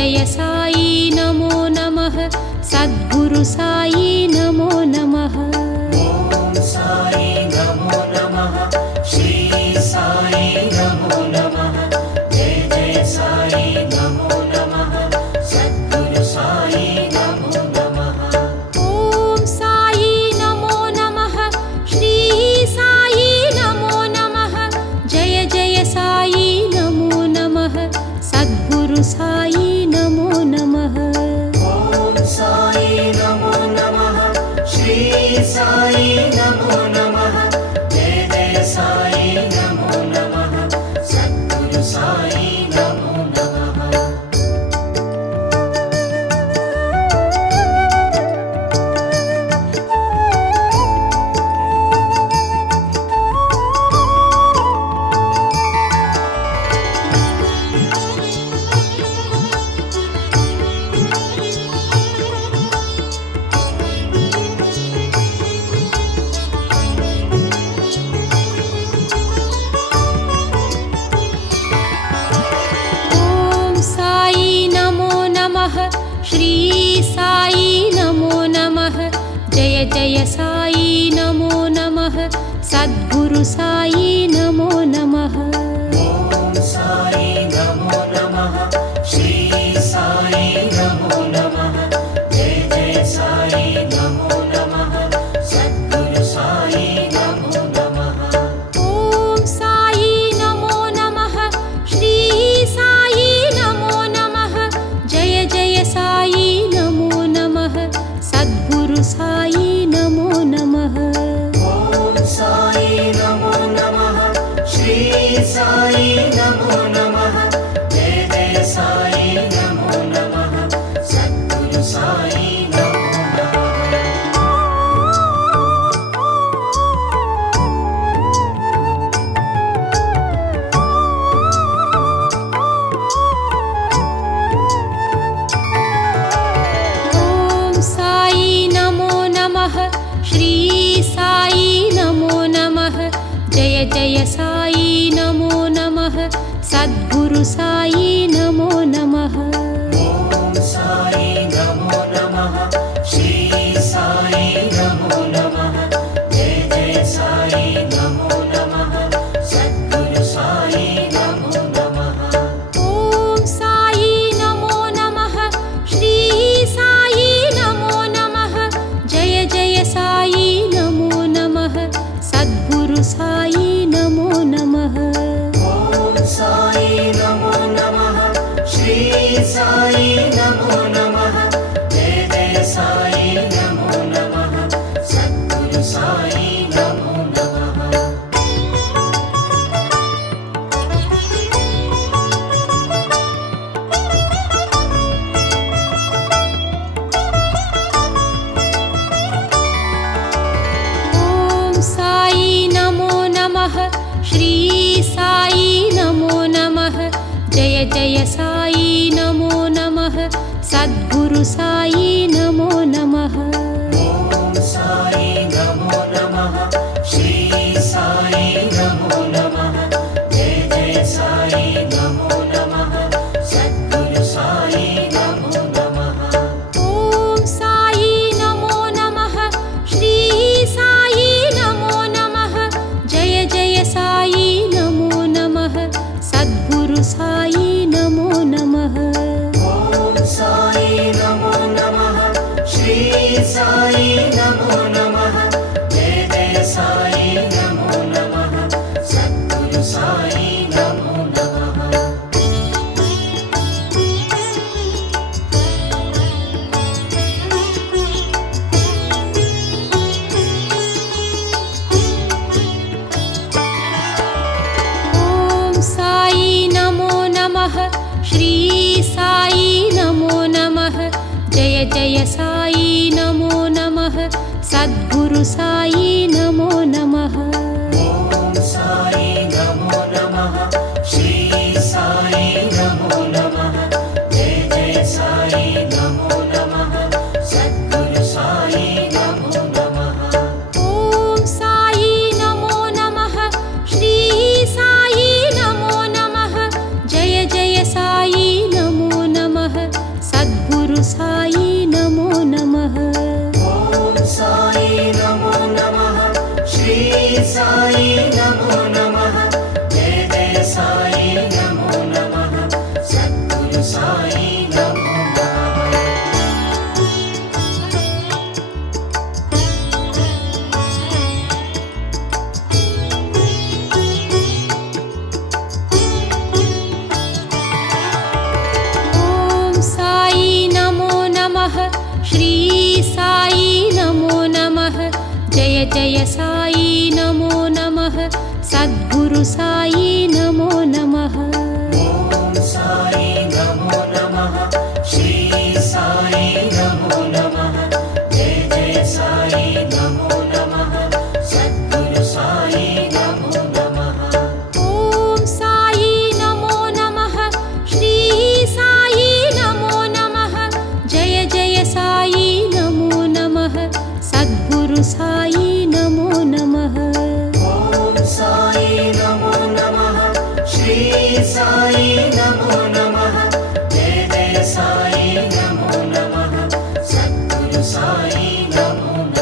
जय साई नमो नमः सद्गुरु साई नमो नमः। ओम साई नमो नमः श्री साई नमो नमः जय जय साई नमो नमः सद्गुरु साई नमो नमः। ओम साई नमो नमः श्री साई नमो नमः जय जय साई नमो नमः सद्गुरु साई नमो नमः। ओम साई नमो नमः श्री साई नमो नमः जय जय साई नमो नमः सद्गुरु साई नमो नमः। ओम साई नमो नमः श्री साई नमो नमः जय जय साई नमो नमः सद्गुरु साई नमो नमः। ओम साई नमो नमः श्री साई नमो नमः जय जय साई नमो नमः सद्गुरु साई नमो नमः। ओम साई नमो नमः श्री साई नमो नमः जय जय साई नमो नमः सद्गुरु साई नमो नमः। ओम साई नमो नमः श्री साई नमो नमः जय जय साई नमो नमः सद्गुरु साई नमो नमः। ओम साई नमो नमः श्री साई नमो नमः जय जय साई नमो नमः सद्गुरु साई नमो नमः। ओम साई नमो नमः श्री साई नमो नमः जय जय साई नमो नमः सद्गुरु साई नमो नमः। ओम साई नमो नमः श्री साई नमो नमः जय जय साई नमो नमः सद्गुरु साई नमो नमः। ओम साई नमो नमः श्री साई नमो नमः जय जय साई नमो नमः सद्गुरु साई नमो नमः। ओम साई नमो नमः श्री साई नमो नमः जय जय साई नमो नमः सद्गुरु साई नमो नमः। ओम साई नमो नमः श्री साई नमो नमः जय जय साई नमो नमः सद्गुरु साई नमो नमः। ओम साई नमो नमः श्री साई नमो नमः जय जय साई नमो नमः सद्गुरु साई नमो नमः। ओम साई नमो नमः श्री साई नमो नमः जय जय साई नमो नमः सद्गुरु साई नमो नमः। ओम साई नमो नमः श्री साई नमो नमः जय जय साई नमो नमः सद्गुरु साई नमो नमः। ओम साई नमो नमः श्री साई नमो नमः जय जय साई नमो नमः सद्गुरु साई नमो नमः। ओम साई नमो नमः श्री साई नमो नमः जय जय साई नमो नमः जय साई नमो नमः सद्गुरु साई नमो नमः ॐ साई नमो नमः श्री साई नमो नमः जय जय साई नमो नमः सद्गुरु साई नमो नमः ॐ साई नमो नमः श्री साई नमो नमः जय जय साई नमो नमः सद्गुरु साई नमो नमः ॐ साई नमो नमः श्री साई नमो नमः जय जय साई नमो नमः सद्गुरु साई नमो नमः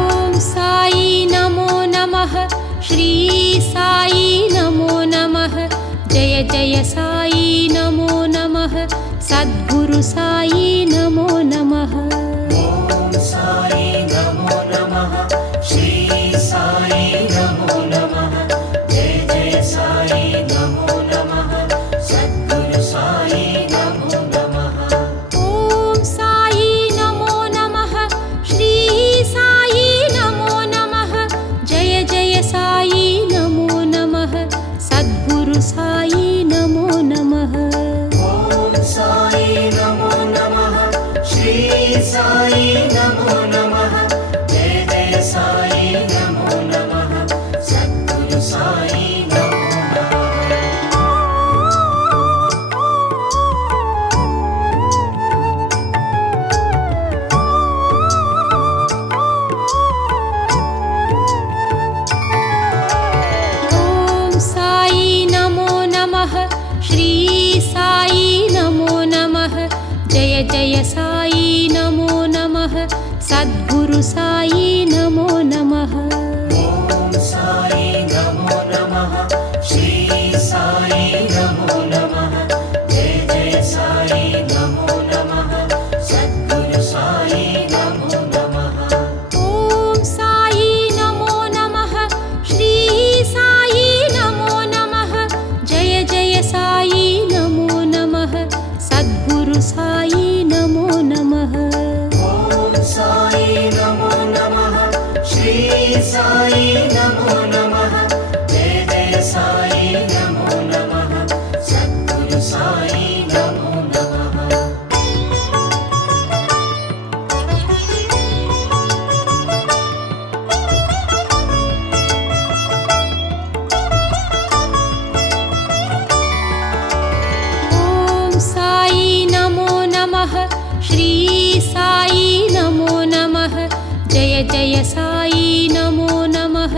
ॐ साई नमो नमः श्री साई नमो नमः जय जय साई नमो नमः सद्गुरु साई नमो नमः ॐ साई नमो नमः श्री साई नमो नमः जय जय साई नमो नमः सद्गुरु साई नमो नमः ॐ साई नमो नमः श्री साई नमो नमः जय जय साई नमो नमः सद्गुरु साई नमो नमः ॐ साई नमो नमः श्री साई नमो नमः जय जय साई नमो नमः सद्गुरु साई नमो नमः ॐ साई नमो नमः श्री साई नमो नमः जय जय साई नमो नमः सद्गुरु साई नमो नमः ॐ साई नमो नमः श्री साई नमो नमः जय जय साई नमो नमः सद्गुरु साई नमो नमः ॐ साई नमो नमः श्री साई नमो नमः जय जय साई नमो नमः सद्गुरु साई नमो नमः ॐ साई नमो नमः श्री साई नमो नमः जय जय साई नमो नमः सद्गुरु साई नमो नमः ॐ साई नमो नमः श्री साई नमो नमः जय जय साई नमो नमः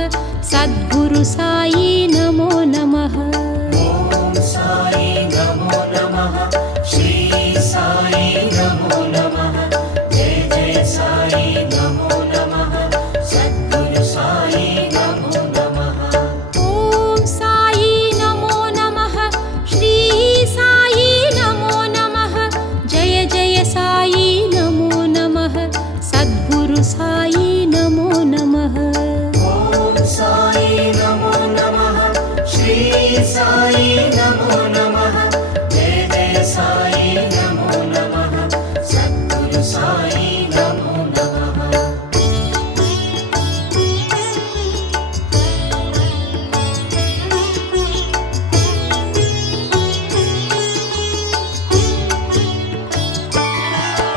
सद्गुरु साई नमो नमः ॐ साई नमो नमः श्री साई नमो नमः जय जय साई नमो नमः सद्गुरु साई नमो नमः ॐ साई नमो नमः श्री साई नमो नमः जय जय साई नमो नमः सद्गुरु साई नमो नमः ॐ साई नमो नमः श्री साई नमो नमः जय जय साई नमो नमः सद्गुरु साई नमो नमः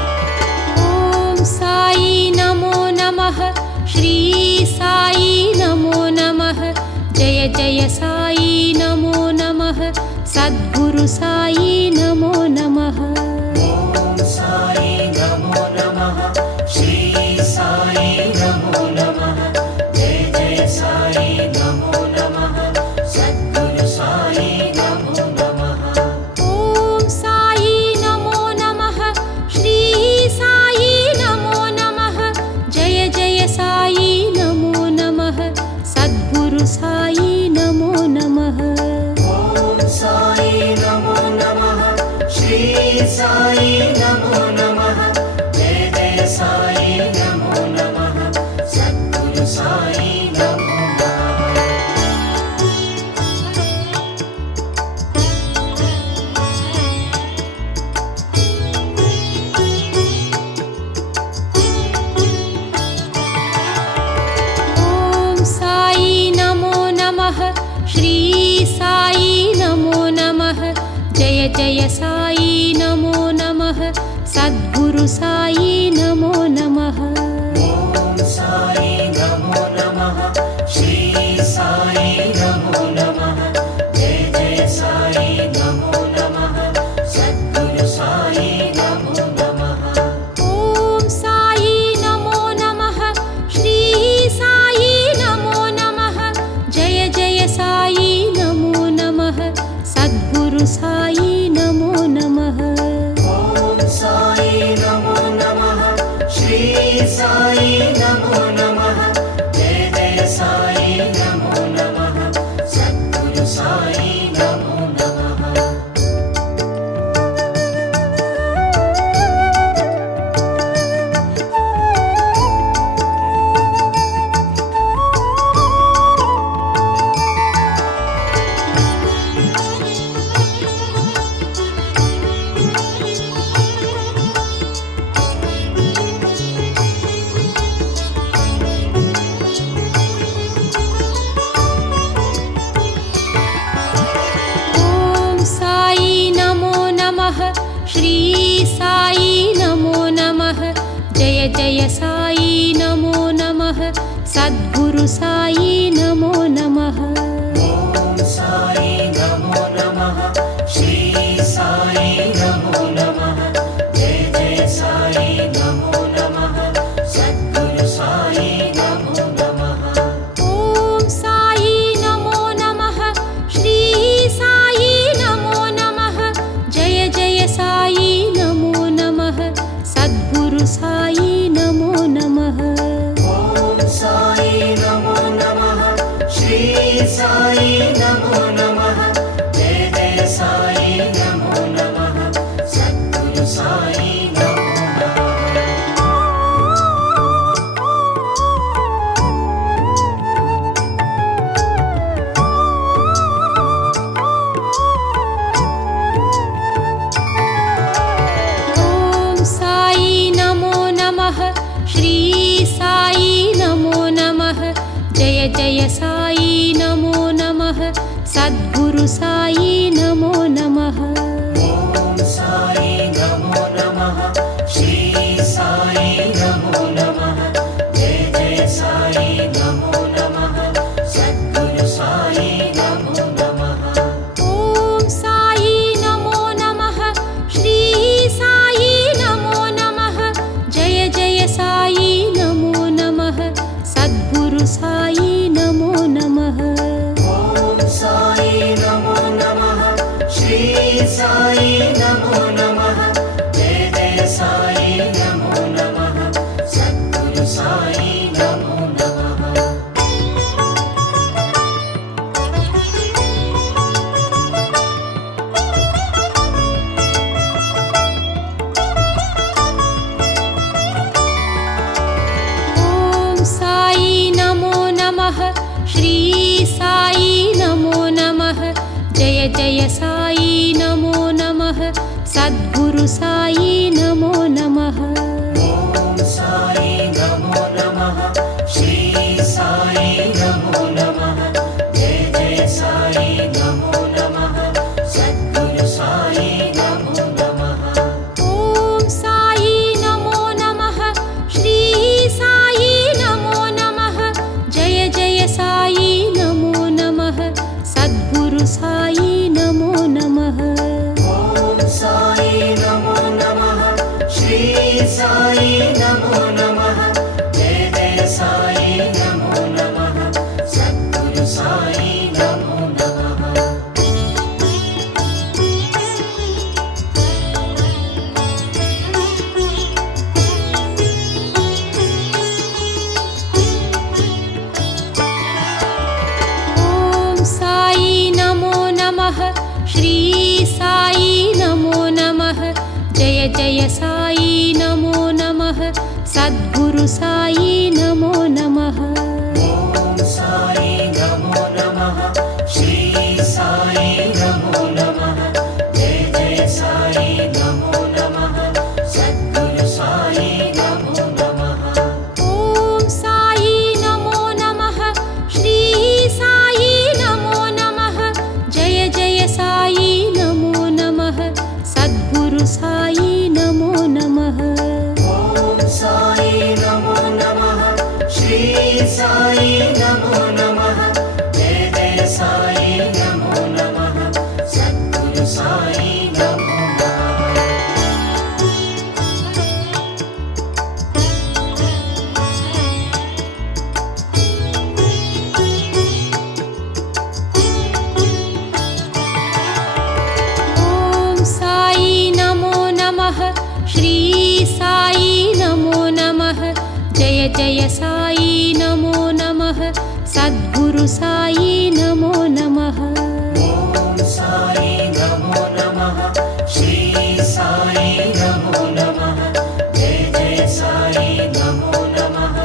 ॐ साई नमो नमः श्री साई नमो नमः जय जय साई नमो नमः सद्गुरु साई नमो नमः ॐ साई नमो नमः श्री साई नमो नमः जय जय साई नमो नमः सद्गुरु साई नमो नमः ॐ साई नमो नमः श्री साई नमो नमः जय जय साई नमो नमः श्री साई नमो नमः जय जय साई नमो नमः सद्गुरु साई नमो नमः ॐ साई नमो नमः श्री साई नमो नमः जय जय साई नमो नमः सद्गुरु साई नमो नमः ॐ साई नमो नमः श्री साई नमो नमः जय जय साई नमो नमः सद्गुरु साई नमो नमः ॐ साई नमो नमः श्री साई नमो नमः जय जय साई नमो नमः सद्गुरु साई नमो नमः ॐ साई नमो नमः श्री साई नमो नमः जय जय साई नमो नमः सद्गुरु साई नमो नमः ॐ साई नमो नमः श्री साई नमो नमः जय जय साई नमो नमः सद्गुरु साई नमो नमः ॐ साई नमो नमः श्री साई नमो नमः जय जय साई नमो नमः सद्गुरु साई नमो नमः ॐ साई नमो नमः श्री साई नमो नमः जय जय साई नमो नमः सद्गुरु साई नमो नमः ॐ साई नमो नमः श्री साई नमो नमः जय जय साई नमो नमः सद्गुरु साई नमो नमः ॐ साई नमो नमः श्री साई नमो नमः जय जय साई नमो नमः सद्गुरु साई नमो नमः ॐ साई नमो नमः श्री साई नमो नमः जय जय साई नमो नमः सद्गुरु साई नमो नमः ॐ साई नमो नमः श्री साई नमो नमः जय जय साई नमो नमः सद्गुरु साई नमो नमः ॐ साई नमो नमः श्री साई नमो नमः जय जय साई नमो नमः सद्गुरु साई नमो नमः ॐ साई नमो नमः श्री साई नमो नमः जय जय साई नमो नमः सद्गुरु साई नमो नमः ॐ साई नमो नमः श्री साई नमो नमः जय जय साई नमो नमः सद्गुरु साई नमो नमः ॐ साई नमो नमः श्री साई नमो नमः जय जय साई नमो नमः सद्गुरु साई नमो नमः ॐ साई नमो नमः श्री साई नमो नमः जय जय साई नमो नमः सद्गुरु साई नमो नमः ॐ साई नमो नमः श्री साई नमो नमः जय जय साई नमो नमः सद्गुरु साई नमो नमः ॐ साई नमो नमः श्री साई नमो नमः जय साई नमो नमः सद्गुरु साई नमो नमः ॐ साई नमो नमः श्री साई नमो नमः जय जय साई नमो नमः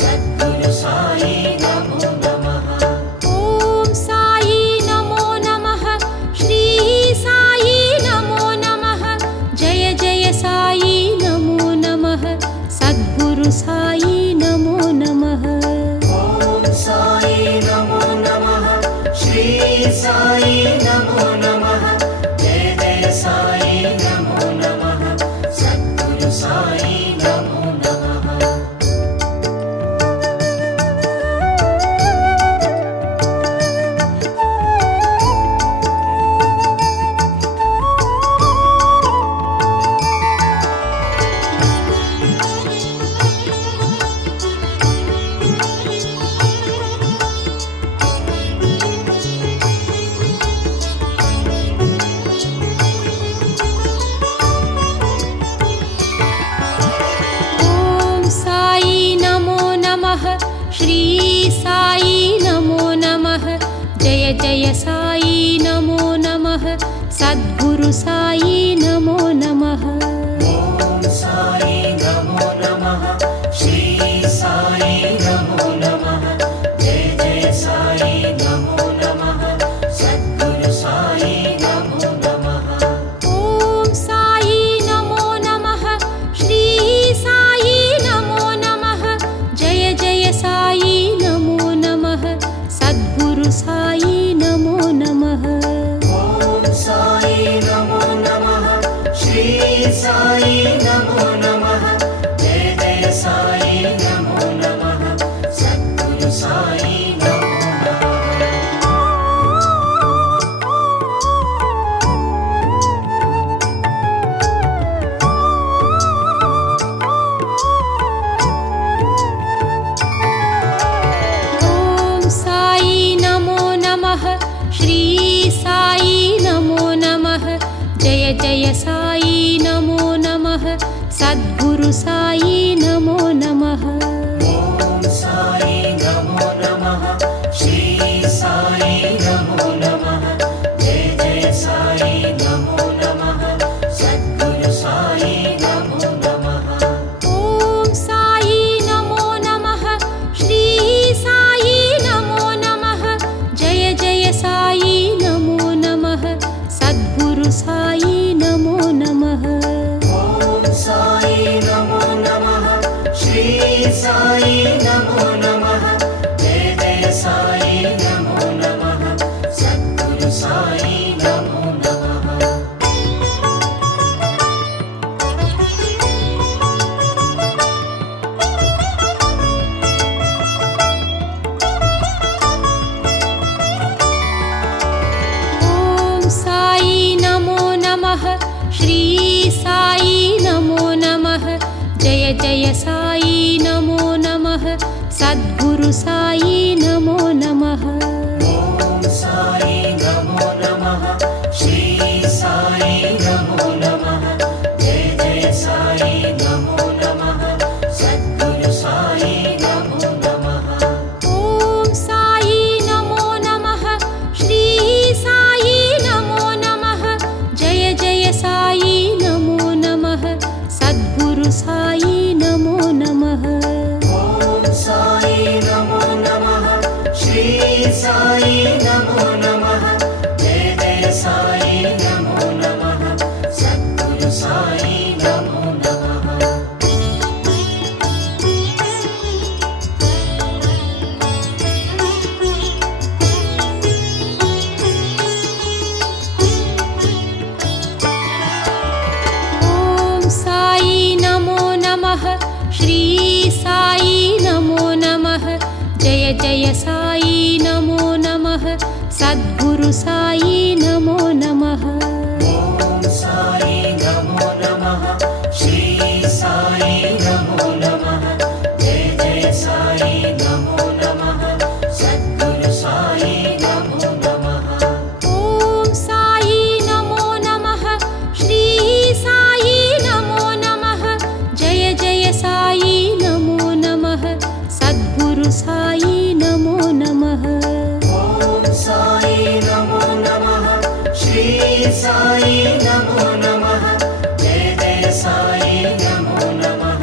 सद्गुरु साई नमो नमः ॐ साई नमो नमः श्री साई नमो नमः जय जय साई नमो नमः सद्गुरु साई नमो नमः ॐ साई नमो नमः श्री साई नमो नमः जय जय साई नमो नमः सद्गुरु साई नमो नमः ॐ साई नमो नमः श्री साई नमो नमः जय जय साई नमो नमः सद्गुरु साई नमो नमः ॐ साई नमो नमः श्री साई नमो नमः जय जय साई नमो नमः सद्गुरु साई नमो नमः ॐ साई नमो नमः श्री साई नमो नमः जय जय साई नमो नमः सद्गुरु साई नमो नमः ॐ साई नमो नमः श्री साई नमो नमः जय जय साई नमो नमः सद्गुरु साई नमो नमः ॐ साई नमो नमः श्री साई नमो नमः जय जय साई नमो नमः सद्गुरु साई नमो नमः ॐ साई नमो नमः श्री साई नमो नमः जय जय साई नमो नमः सद्गुरु साई नमो नमः ॐ साई नमो नमः श्री साई नमो नमः जय जय साई नमो नमः सद्गुरु साई नमो नमः ॐ साई नमो नमः श्री साई नमो नमः जय जय साई नमो नमः सद्गुरु साई नमो नमः ॐ साई नमो नमः श्री साई नमो नमः जय जय साई नमो नमः सद्गुरु साई नमो नमः ॐ साई नमो नमः श्री साई नमो नमः जय जय साई नमो नमः सद्गुरु साई नमो नमः ॐ साई नमो नमः श्री साई नमो नमः जय जय साई नमो नमः सद्गुरु साई नमो नमः ॐ साई नमो नमः श्री साई नमो नमः जय जय साई नमो नमः सद्गुरु साई नमो नमः ॐ साई नमो नमः श्री साई नमो नमः जय जय साई नमो नमः सद्गुरु साई नमो नमः ॐ साई नमो नमः श्री साई नमो नमः जय जय साई नमो नमः सद्गुरु साई नमो नमः ॐ साई नमो नमः श्री साई नमो नमः जय जय साई नमो नमः సాయి నమో నమః జయ జయ సాయి నమో నమః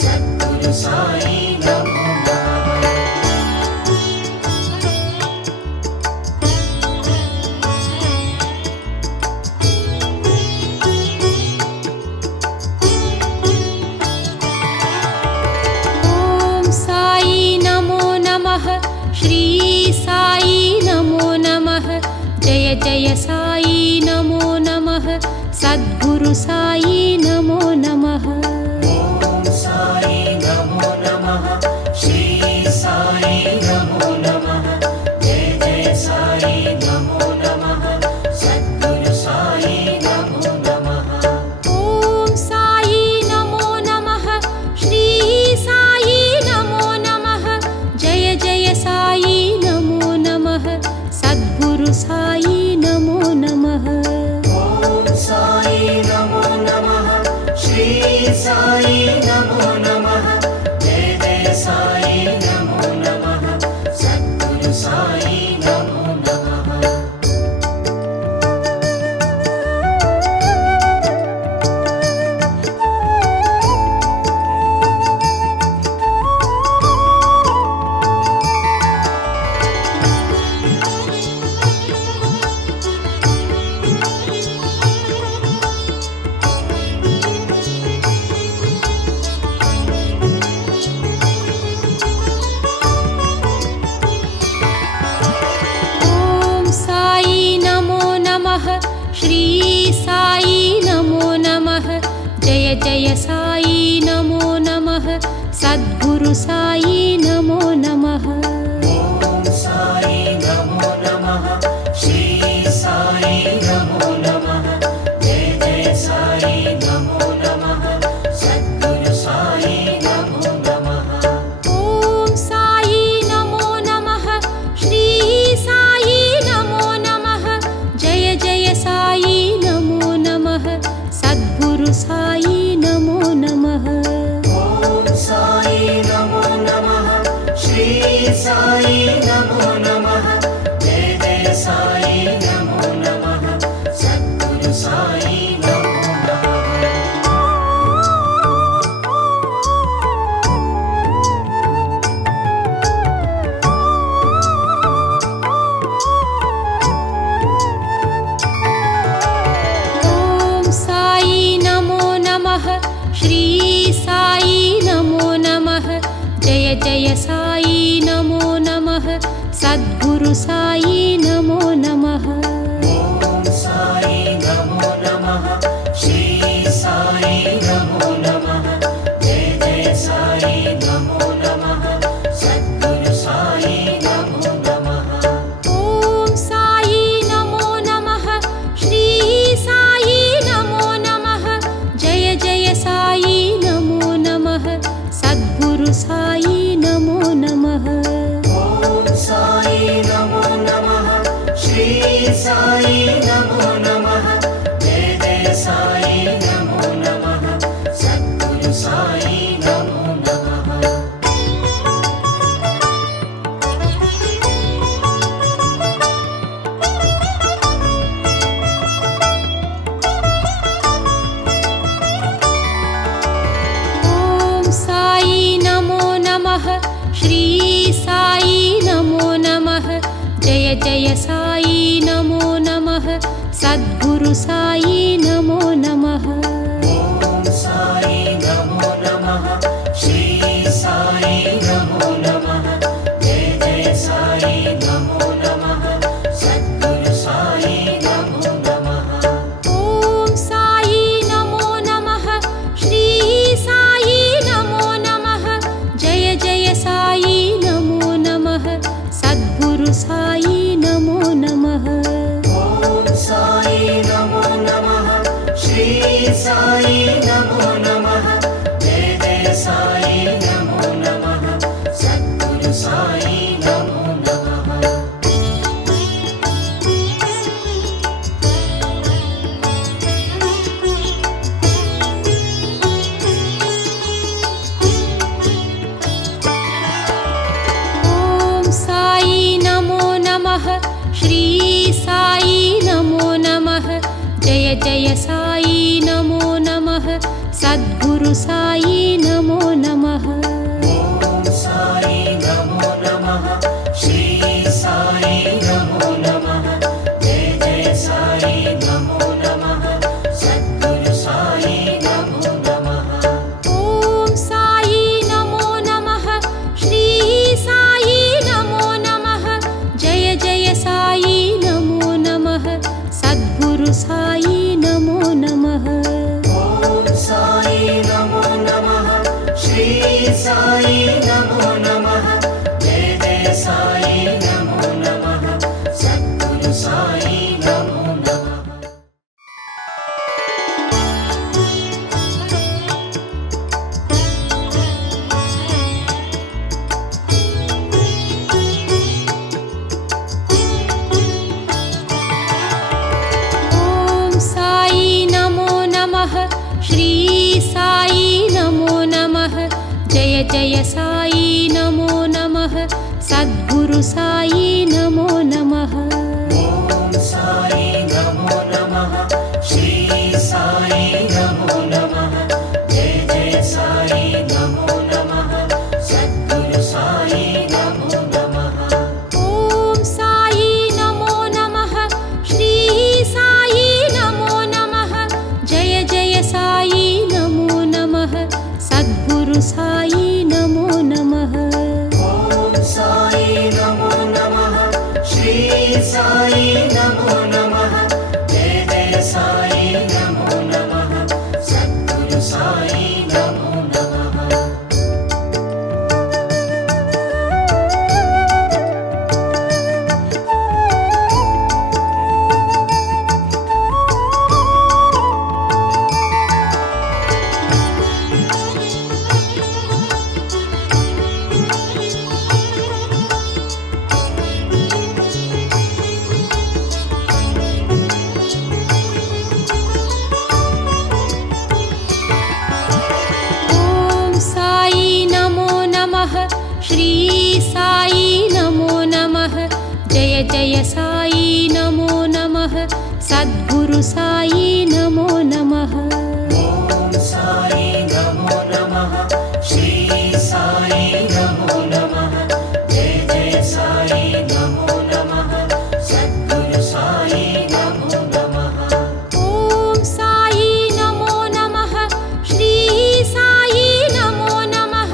సద్గురు సాయి నమో నమః ఓం సాయి నమో నమః శ్రీ సాయి నమో నమః జయ జయ సాయి నమో నమః సద్గురు సాయి నమో నమః ఓం సాయి నమో నమః శ్రీ సాయి నమో నమః జయ జయ సాయి నమో నమః సద్గురు సాయి నమో నమః ఓం సాయి నమో నమః శ్రీ సాయి నమో నమః జయ జయ సాయి నమో నమః సద్గురు సాయి నమో నమః ఓం సాయి నమో నమః శ్రీ సాయి నమో నమః జయ జయ సాయి నమో నమః సద్గురు సాయి నమో నమః ఓం సాయి నమో నమః శ్రీ సాయి నమో నమః జయ జయ సాయి నమో నమః సద్గురు సాయి నమో నమః ఓం సాయి నమో నమః శ్రీ సాయి నమో నమః జయ జయ సాయి నమో నమః సద్గురు సాయి నమో నమః ఓం సాయి నమో నమః శ్రీ సాయి నమో నమః జయ జయ సాయి నమో నమః సద్గురు సాయి నమో నమః ఓం సాయి నమో నమః శ్రీ సాయి నమో నమః జయ జయ సాయి నమో నమః సద్గురు సాయి నమో నమః ఓం సాయి నమో నమః శ్రీ సాయి నమో నమః జయ జయ సాయి నమో నమః సద్గురు సాయి నమో నమః ఓం సాయి నమో నమః శ్రీ సాయి నమో నమః జయ జయ సాయి నమో నమః సద్గురు సాయి నమో నమః ఓం సాయి నమో నమః శ్రీ సాయి నమో నమః జయ జయ సాయి నమో నమః సద్గురు సాయి నమో నమః ఓం సాయి నమో నమః శ్రీ సాయి నమో నమః జయ జయ సాయి నమో నమః సద్గురు సాయి నమో నమః ఓం సాయి నమో నమః శ్రీ సాయి నమో నమః జయ జయ సాయి నమో నమః సద్గురు సాయి నమో నమః ఓం సాయి నమో నమః శ్రీ సాయి నమో నమః జయ జయ సాయి నమో నమః సద్గురు సాయి నమో నమః ఓం సాయి నమో నమః శ్రీ సాయి నమో నమః జయ జయ సాయి నమో నమః సద్గురు సాయి నమో నమః ఓం సాయి నమో నమః శ్రీ సాయి నమో నమః జయ జయ సాయి నమో నమః సద్గురు సాయి నమో నమః ఓం సాయి నమో నమః శ్రీ సాయి నమో నమః जय साई नमो नमः सद्गुरु साई नमो नमः ॐ साई नमो नमः श्री साई नमो नमः जय जय साई नमो नमः सद्गुरु साई नमो नमः ॐ साई नमो नमः श्री साई नमो नमः जय जय साई नमो नमः सद्गुरु साई नमो नमः ॐ साई नमो नमः श्री साई नमो नमः जय जय साई नमो नमः सद्गुरु साई नमो नमः ॐ साई नमो नमः श्री साई नमो नमः जय जय साई नमो नमः सद्गुरु साई नमो नमः ॐ साई नमो नमः श्री साई नमो नमः जय जय साई नमो नमः सद्गुरु साई नमो नमः ॐ साई नमो नमः श्री साई नमो नमः जय जय साई नमो नमः सद्गुरु साई नमो नमः ॐ साई नमो नमः श्री साई नमो नमः जय जय साई नमो नमः सद्गुरु साई नमो नमः ॐ साई नमो नमः श्री साई नमो नमः जय जय साई नमो नमः सद्गुरु साई नमो नमः ॐ साई नमो नमः श्री साई नमो नमः जय जय साई नमो नमः सद्गुरु साई नमो नमः ॐ साई नमो नमः श्री साई नमो नमः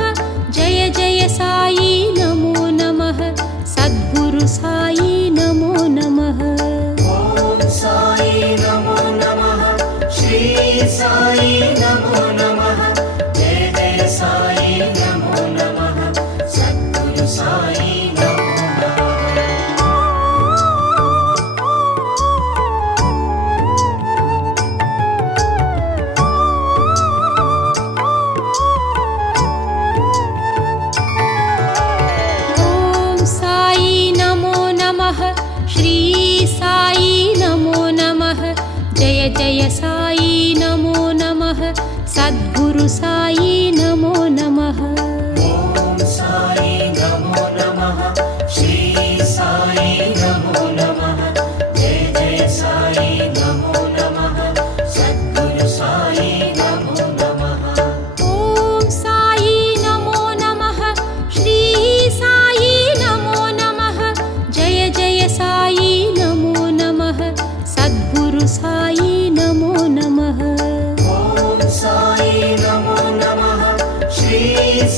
जय जय साई नमो नमः सद्गुरु साई नमो नमः ॐ साई नमो नमः श्री साई नमो नमः जय जय साई नमो नमः सद्गुरु साई नमो नमः ॐ साई नमो नमः श्री साई नमो नमः जय जय साई नमो नमः सद्गुरु साई नमो नमः ॐ साई नमो नमः श्री साई नमो नमः जय जय साई नमो नमः सद्गुरु साई नमो नमः ॐ साई नमो नमः श्री साई नमो नमः जय जय साई नमो नमः सद्गुरु साई नमो नमः ॐ साई नमो नमः श्री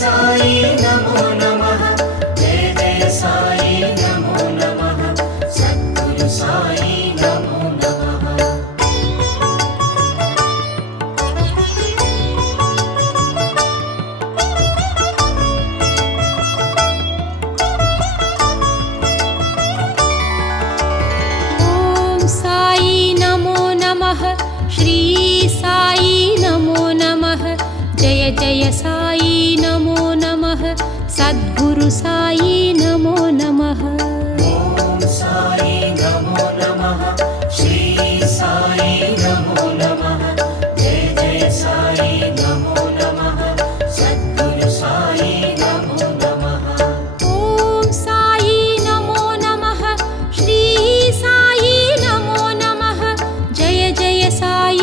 साई नमो नमः जय जय साई नमो नमः सद्गुरु साई नमो नमः ॐ साई नमो नमः श्री साई नमो नमः जय जय साई नमो नमः सद्गुरु साई नमो नमः ॐ साई नमो नमः श्री साई नमो नमः जय जय साई नमो नमः सद्गुरु साई नमो नमः ॐ साई नमो नमः श्री साई नमो नमः जय जय साई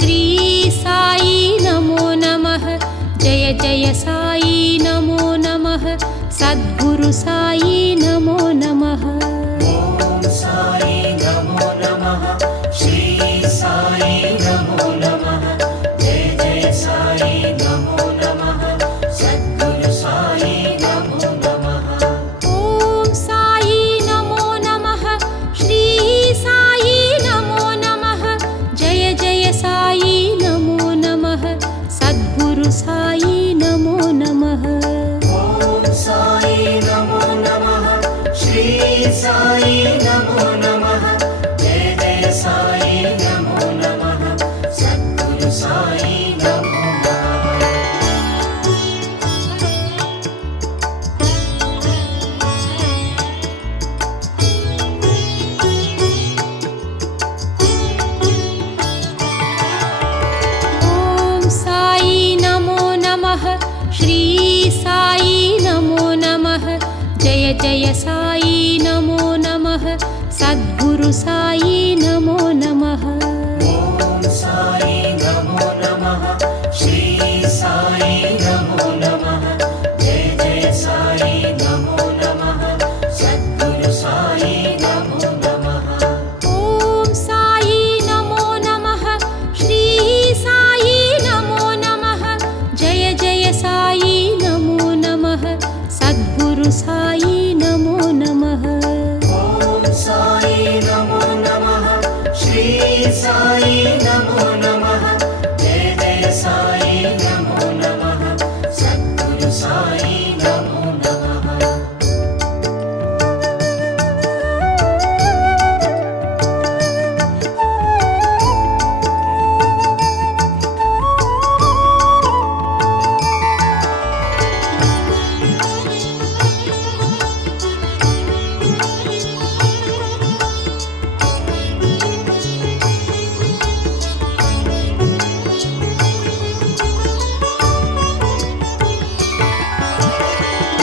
श्री साई नमो नमः जय जय साई नमो नमः सद्गुरु साई नमो नमः ॐ साई नमो नमः श्री साई नमो नमः जय जय साई नमो नमः सद्गुरु साई नमो नमः ॐ साई नमो नमः श्री साई नमो नमः जय जय साई नमो नमः सद्गुरु साई नमो नमः ॐ साई नमो नमः श्री साई नमो नमः जय जय साई नमो नमः सद्गुरु साई नमो नमः ॐ साई नमो नमः श्री साई नमो नमः जय जय साई नमो नमः सद्गुरु साई नमो नमः ॐ साई नमो नमः श्री साई नमो नमः जय जय साई नमो नमः सद्गुरु साई नमो नमः ॐ साई नमो नमः श्री साई नमो नमः जय जय साई नमो नमः सद्गुरु साई नमो नमः ॐ साई नमो नमः श्री साई नमो नमः जय जय साई नमो नमः सद्गुरु साई नमो नमः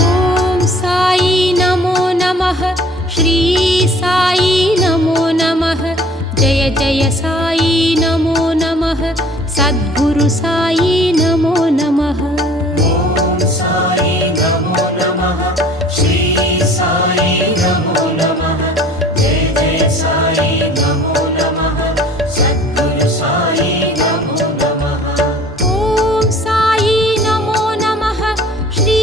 ॐ साई नमो नमः श्री साई नमो नमः जय जय साई नमो नमः सद्गुरु साई नमो नमः ॐ साई नमो नमः श्री साई नमो नमः जय जय साई नमो नमः सद्गुरु साई नमो नमः ॐ साई नमो नमः श्री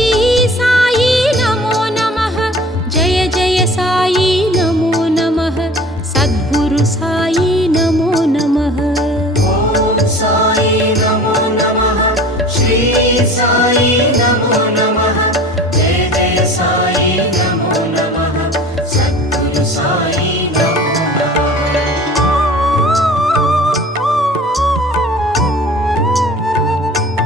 साई नमो नमः जय जय साई नमो नमः सद्गुरु साई नमो नमः ॐ साई नमो नमः श्री साई नमो नमः जय जय साई नमो नमः सद्गुरु साई नमो नमः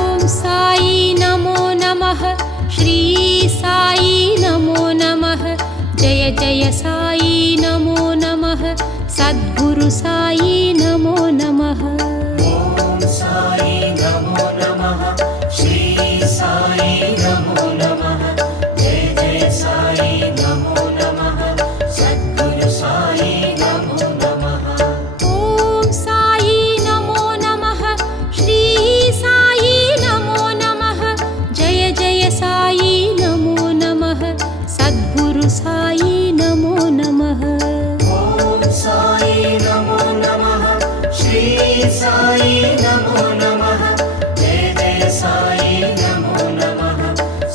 ॐ साई नमो नमः श्री साई नमो नमः जय जय साई नमो नमः सद्गुरु साई नमो नमः ॐ साई नमो नमः श्री साई नमो नमः जय जय साई नमो नमः सद्गुरु साई नमो नमः ॐ साई नमो नमः श्री साई नमो नमः जय जय साई नमो नमः सद्गुरु साई नमो नमः ॐ साई नमो नमः श्री साई नमो नमः जय जय साई नमो नमः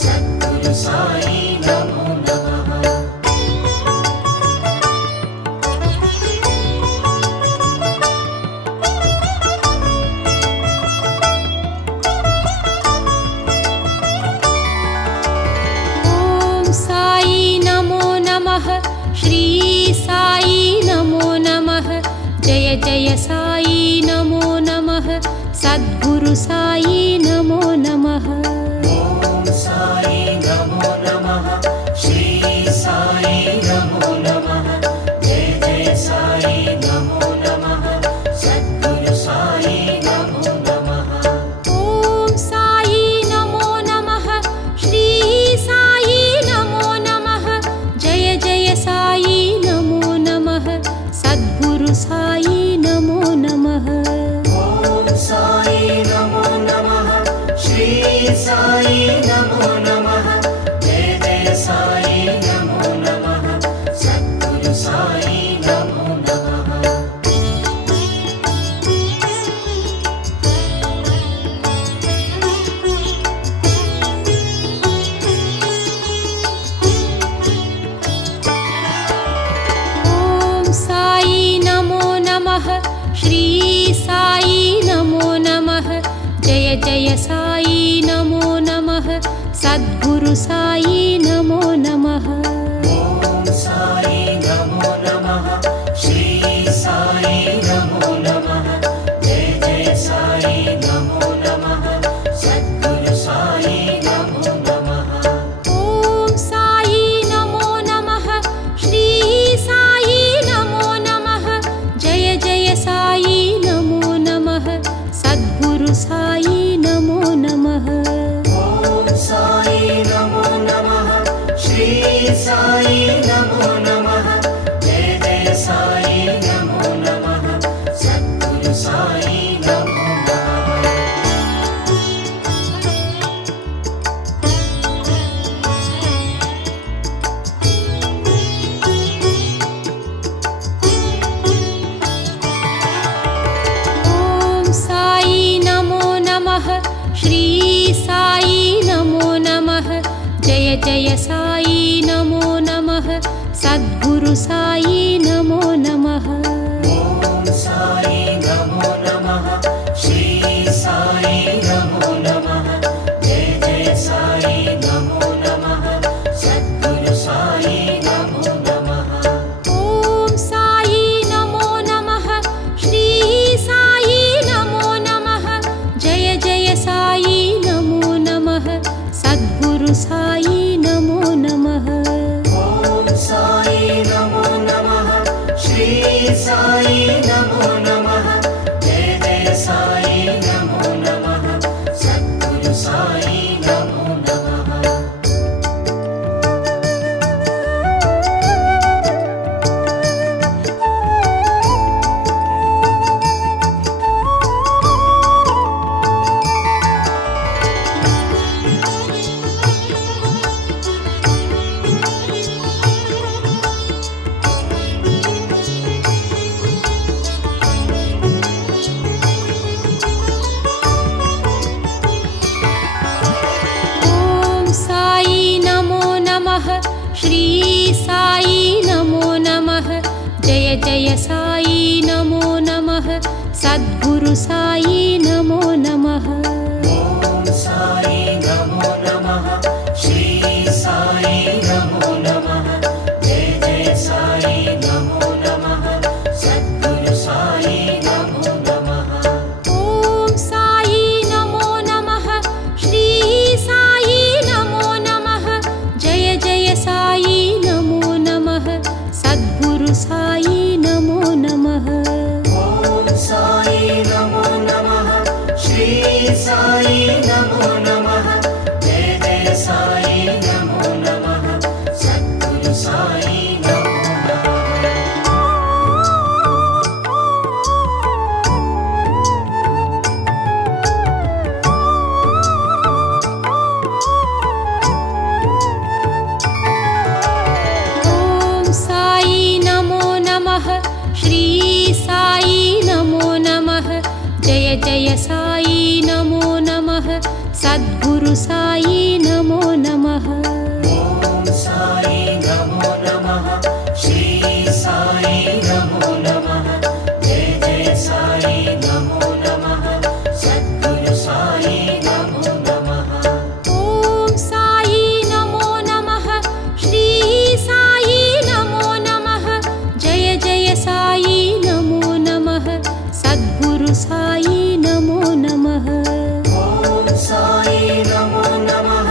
सद्गुरु साई नमो नमः ॐ साई नमो नमः श्री साई नमो नमः जय जय साई नमो नमः सद्गुरु साई नमो नमः ॐ साई नमो नमः श्री साई नमो नमः जय जय साई नमो नमः सद्गुरु साई नमो नमः ॐ साई नमो नमः श्री साई नमो नमः नमो नमः श्री साई नमो नमः जय जय साई नमो नमः सद्गुरु साई नमो नमः ॐ साई नमो नमः श्री साई नमो नमः जय जय साई नमो नमः सद्गुरु साई नमो नमः ॐ साई नमो नमः श्री साई नमो नमः जय जय साई नमो नमः सद्गुरु साई नमो नमः ॐ साई नमो नमः श्री साई नमो नमः जय जय साई नमो नमः सद्गुरु साई नमो नमः ॐ साई नमो नमः श्री साई नमो नमः जय जय साई नमो नमः सद्गुरु साई नमो नमः ॐ साई नमो नमः श्री साई नमो नमः जय जय साई नमो नमः सद्गुरु साई नमो नमः ॐ साई नमो नमः श्री साई नमो नमः जय जय साई नमो नमः सद्गुरु साई नमो नमः ॐ साई नमो नमः श्री साई नमो नमः जय जय साई नमो नमः सद्गुरु साई नमो नमः ॐ साई नमो नमः श्री साई नमो नमः जय जय साई नमो नमः सद्गुरु साई नमो नमः ॐ साई नमो नमः श्री साई नमो नमः जय जय साई नमो नमः सद्गुरु साई नमो नमः ॐ साई नमो नमः श्री साई नमो नमः जय जय साई नमो नमः सद्गुरु साई नमो नमः ॐ साई नमो नमः श्री साई नमो नमः जय जय साई नमो नमः सद्गुरु साई नमो नमः ॐ साई नमो नमः श्री साई नमो नमः जय जय साई नमो नमः सद्गुरु साई नमो नमः ॐ साई नमो नमः श्री साई नमो नमः जय जय साई नमो नमः सद्गुरु साई नमो नमः ॐ साई नमो नमः श्री साई नमो नमः जय जय साई नमो नमः सद्गुरु साई नमो नमः ॐ साई नमो नमः श्री साई नमो नमः जय जय साई नमो नमः सद्गुरु साई नमो नमः ॐ साई नमो नमः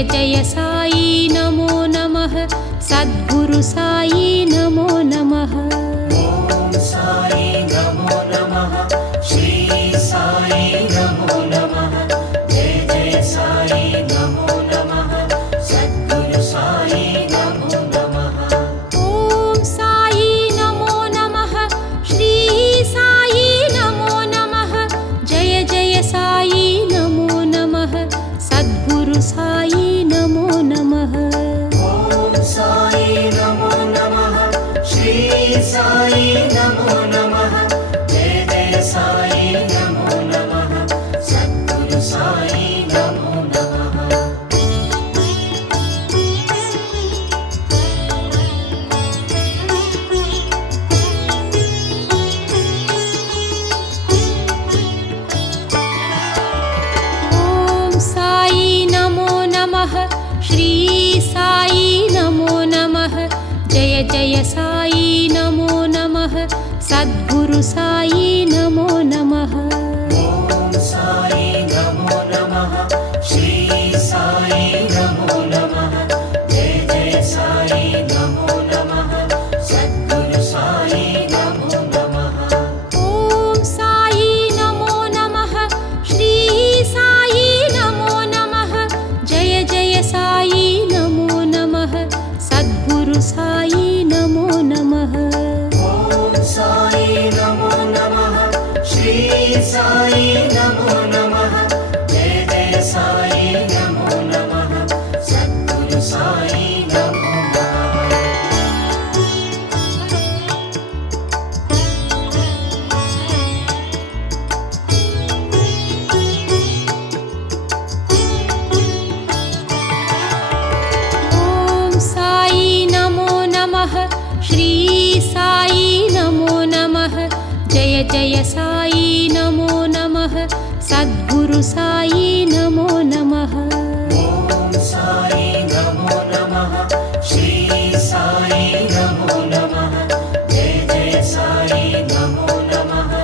जय जय साई नमो नमः सद्गुरु साई नमो नमः ॐ साई नमो नमः श्री साई नमो नमः जय जय साई नमो नमः सद्गुरु साई नमो नमः ॐ साई नमो नमः श्री साई नमो नमः जय जय साई नमो नमः सद्गुरु साई नमो नमः ॐ साई नमो नमः श्री साई नमो नमः जय जय साई नमो नमः सद्गुरु साई नमो नमः ॐ साई नमो नमः श्री साई नमो नमः जय जय साई नमो नमः सद्गुरु साई नमो नमः ॐ साई नमो नमः श्री साई नमो नमः जय जय साई नमो नमः सद्गुरु साई नमो नमः ॐ साई नमो नमः श्री साई नमो नमः जय जय साई नमो नमः सद्गुरु साई नमो नमः ॐ साई नमो नमः श्री साई नमो नमः जय जय साई नमो नमः सद्गुरु साई नमो नमः ॐ साई नमो नमः श्री साई नमो नमः जय जय साई नमो नमः सद्गुरु साई नमो नमः ॐ साई नमो नमः श्री साई नमो नमः जय जय साई नमो नमः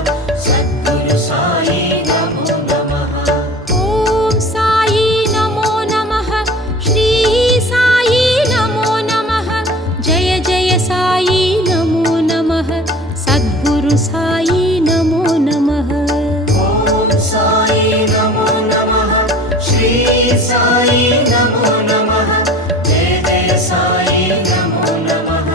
सद्गुरु साई नमो नमः ॐ साई नमो नमः श्री साई नमो नमः जय जय साई नमो नमः सद्गुरु साई नमो नमः ॐ साई नमो नमः श्री साई नमो नमः जय जय साई नमो नमः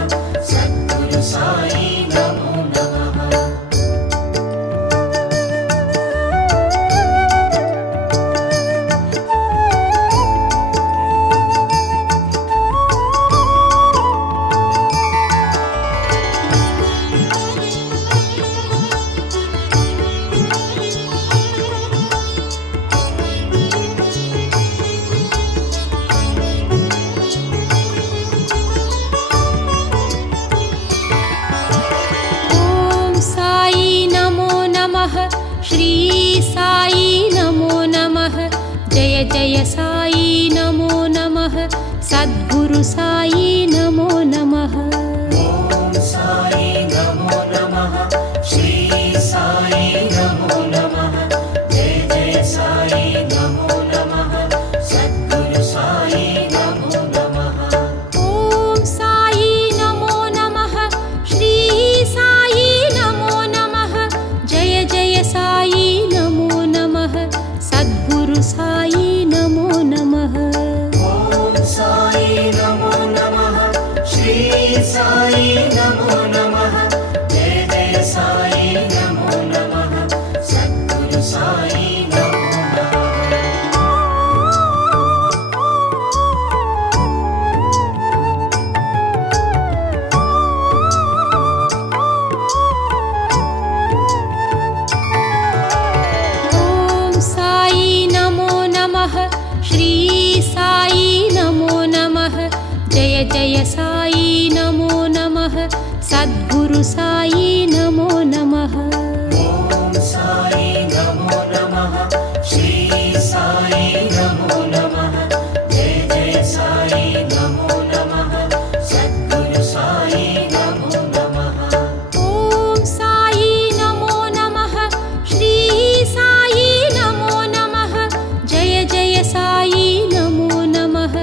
सद्गुरु साई नमो नमः ॐ साई नमो नमः श्री साई नमो नमः जय जय साई नमो नमः सद्गुरु साई नमो नमः ॐ साई नमो नमः श्री साई नमो नमः जय जय साई नमो नमः सद्गुरु साई नमो नमः ॐ साई नमो नमः श्री साई नमो नमः जय जय साई नमो नमः सद्गुरु साई नमो नमः ॐ साई नमो नमः श्री साई नमो नमः जय जय साई नमो नमः सद्गुरु साई नमो नमः ॐ साई नमो नमः श्री साई नमो नमः जय जय साई नमो नमः सद्गुरु साई नमो नमः ॐ साई नमो नमः श्री साई नमो नमः जय जय साई नमो नमः सद्गुरु साई नमो नमः ॐ साई नमो नमः श्री साई नमो नमः जय जय साई नमो नमः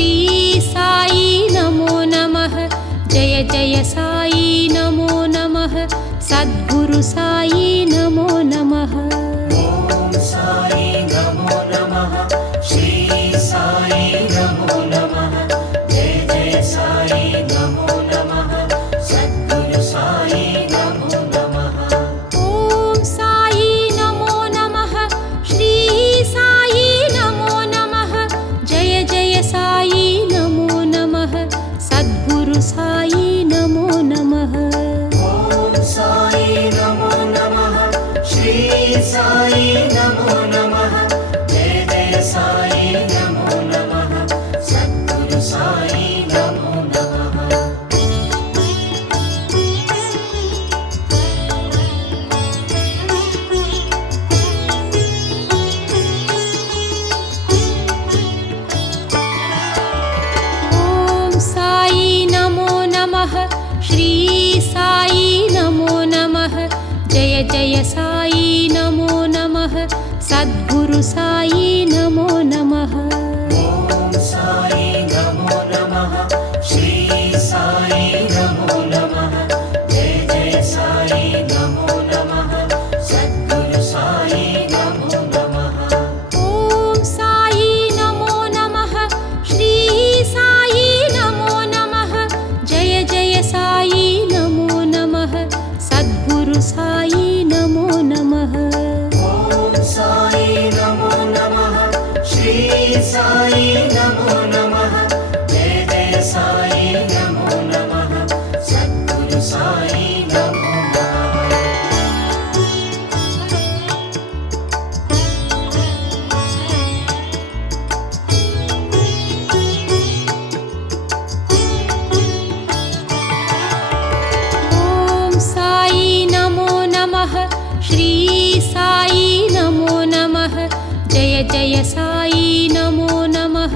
श्री साई नमो नमः जय जय साई नमो नमः सद्गुरु साई नमो नमः ॐ साई नमो नमः श्री साई नमो नमः जय जय साई नमो नमः सद्गुरु साई नमो नमः ॐ साई नमो नमः श्री साई नमो नमः जय जय साई नमो नमः सद्गुरु साई नमो नमः ॐ साई नमो नमः श्री साई नमो नमः जय जय साई नमो नमः सद्गुरु साई नमो नमः ॐ साई नमो नमः श्री साई नमो नमः जय जय साई नमो नमः सद्गुरु साई नमो नमः ॐ साई नमो नमः श्री साई नमो नमः जय जय साई नमो नमः सद्गुरु साई नमो नमः ॐ साई नमो नमः श्री साई नमो नमः जय जय साई नमो नमः सद्गुरु साई नमो नमः ॐ साई नमो नमः श्री साई नमो नमः जय जय साई नमो नमः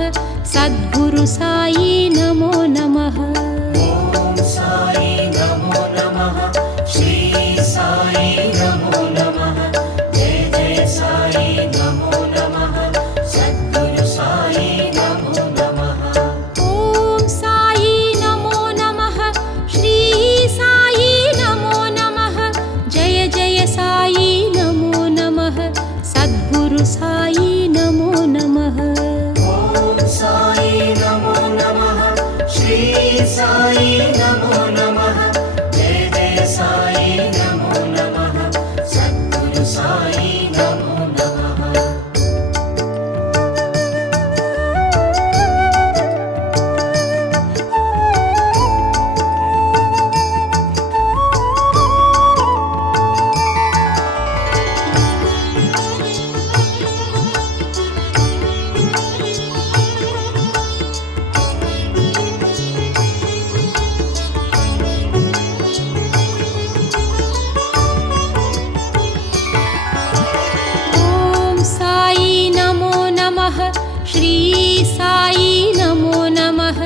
सद्गुरु साई नमो नमः ॐ साई नमो नमः श्री साई नमो नमः जय जय साई नमो नमः सद्गुरु साई नमो नमः ॐ साई नमो नमः श्री साई नमो नमः जय जय साई नमो नमः सद्गुरु साई नमो नमः ॐ साई नमो नमः श्री साई नमो नमः जय जय साई नमो नमः सद्गुरु साई नमो नमः ॐ साई नमो नमः श्री साई नमो नमः जय जय साई नमो नमः सद्गुरु साई नमो नमः ॐ साई नमो नमः श्री साई नमो नमः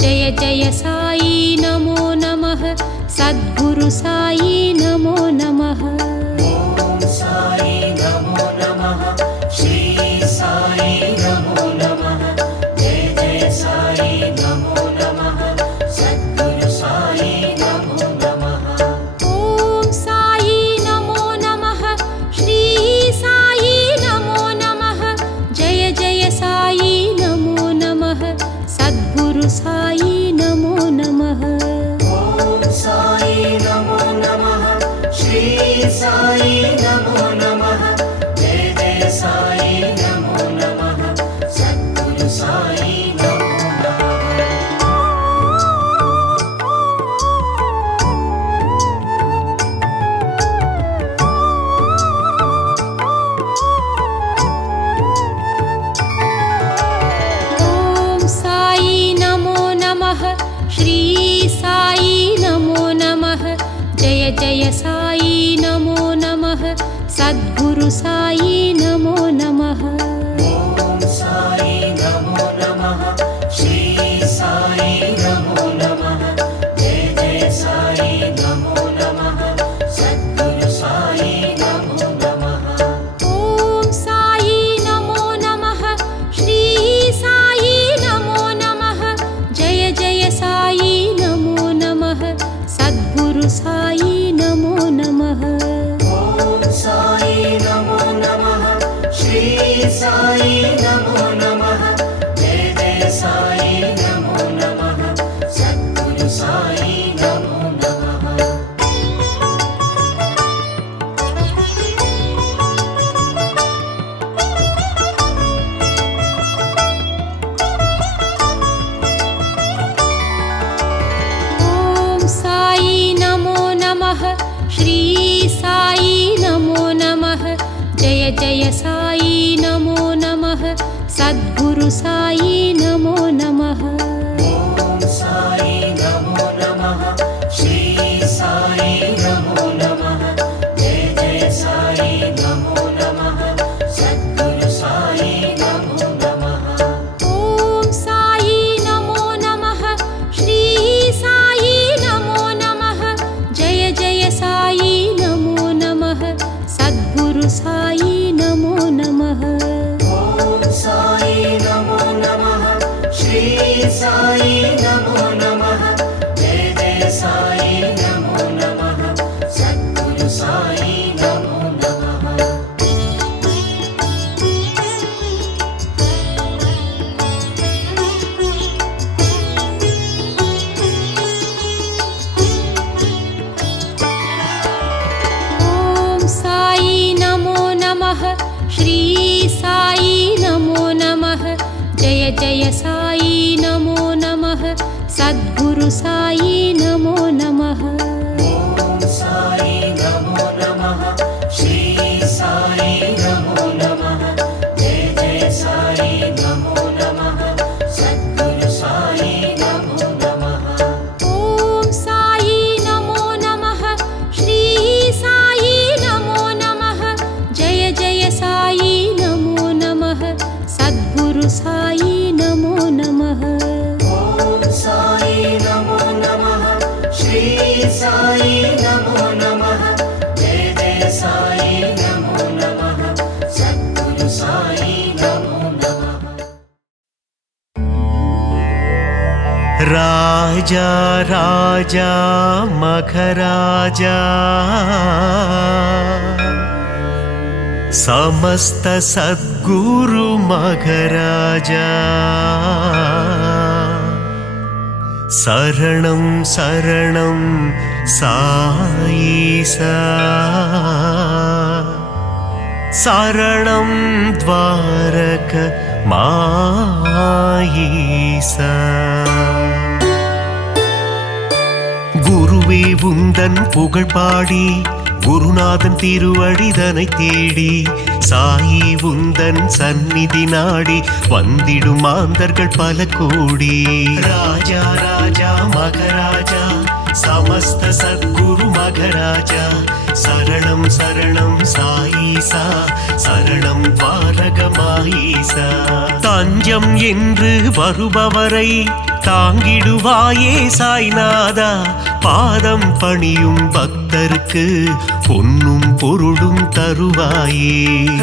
जय जय साई नमो नमः सद्गुरु साई नमो नमः ॐ साई नमो नमः श्री साई नमो नमः जय जय साई नमो नमः सद्गुरु साई नमो नमः ॐ साई नमो नमः श्री साई नमो नमः जय जय साई नमो नमः सद्गुरु साई नमो नमः ॐ साई नमो नमः श्री साई नमो नमः जय जय साई नमो नमः सद्गुरु साई नमो नमः ॐ साई नमो नमः श्री साई नमो नमः जय जय साई नमो नमः सद्गुरु साई नमो नमः ॐ साई नमो नमः श्री साई नमो नमः जय जय साई नमो नमः सद्गुरु साई नमो नमः ॐ साई नमो नमः श्री साई नमो नमः साई नमो नमः जय जय साई नमो नमः सद्गुरु साई नमो नमः ॐ साई नमो नमः श्री साई नमो नमः जय जय साई नमो नमः सद्गुरु साई नमो नमः ॐ साई नमो नमः श्री साई नमो नमः जय जय साई नमो नमः सद्गुरु साई नमो नमः ॐ साई नमो नमः श्री साई नमो नमः जय जय साई नमो नमः सद्गुरु साई नमो नमः ॐ साई नमो नमः श्री साई नमो नमः जय जय साई नमो नमः सद्गुरु साई नमो नमः ॐ साई नमो नमः श्री साई नमो नमः जय जय साई नमो नमः सद्गुरु साई नमो नमः ॐ साई नमो नमः श्री साई नमो नमः जय जय साई नमो नमः सद्गुरु साई नमो नमः ॐ साई नमो नमः श्री साई नमो नमः जय जय साई नमो नमः सद्गुरु साई नमो नमः ॐ साई नमो नमः श्री साई नमो नमः जय जय साई नमो नमः सद्गुरु साई नमो नमः राजा राजा मखराजा समस्त सद्गुरु मखराजा शरणं शरणं साईसा शरणं द्वारक माईसा குருவே உந்தன் புகழ் பாடி குருநாதன் திருவடிதனை தேடி சாயி உந்தன் சந்நிதி நாடி வந்திடும் மாந்தர்கள் பல கோடி ராஜா ராஜா மகராஜா சமஸ்த சத்குரு மகராஜா சரணம் சரணம் சாயீசா சரணம் பாரகமாயீசா தஞ்சம் என்று வருபவரை தாங்கிடுவாயே சாய்நாதா பாதம் பணியும் பக்தருக்கு பொன்னும் பொருளும் தருவாயே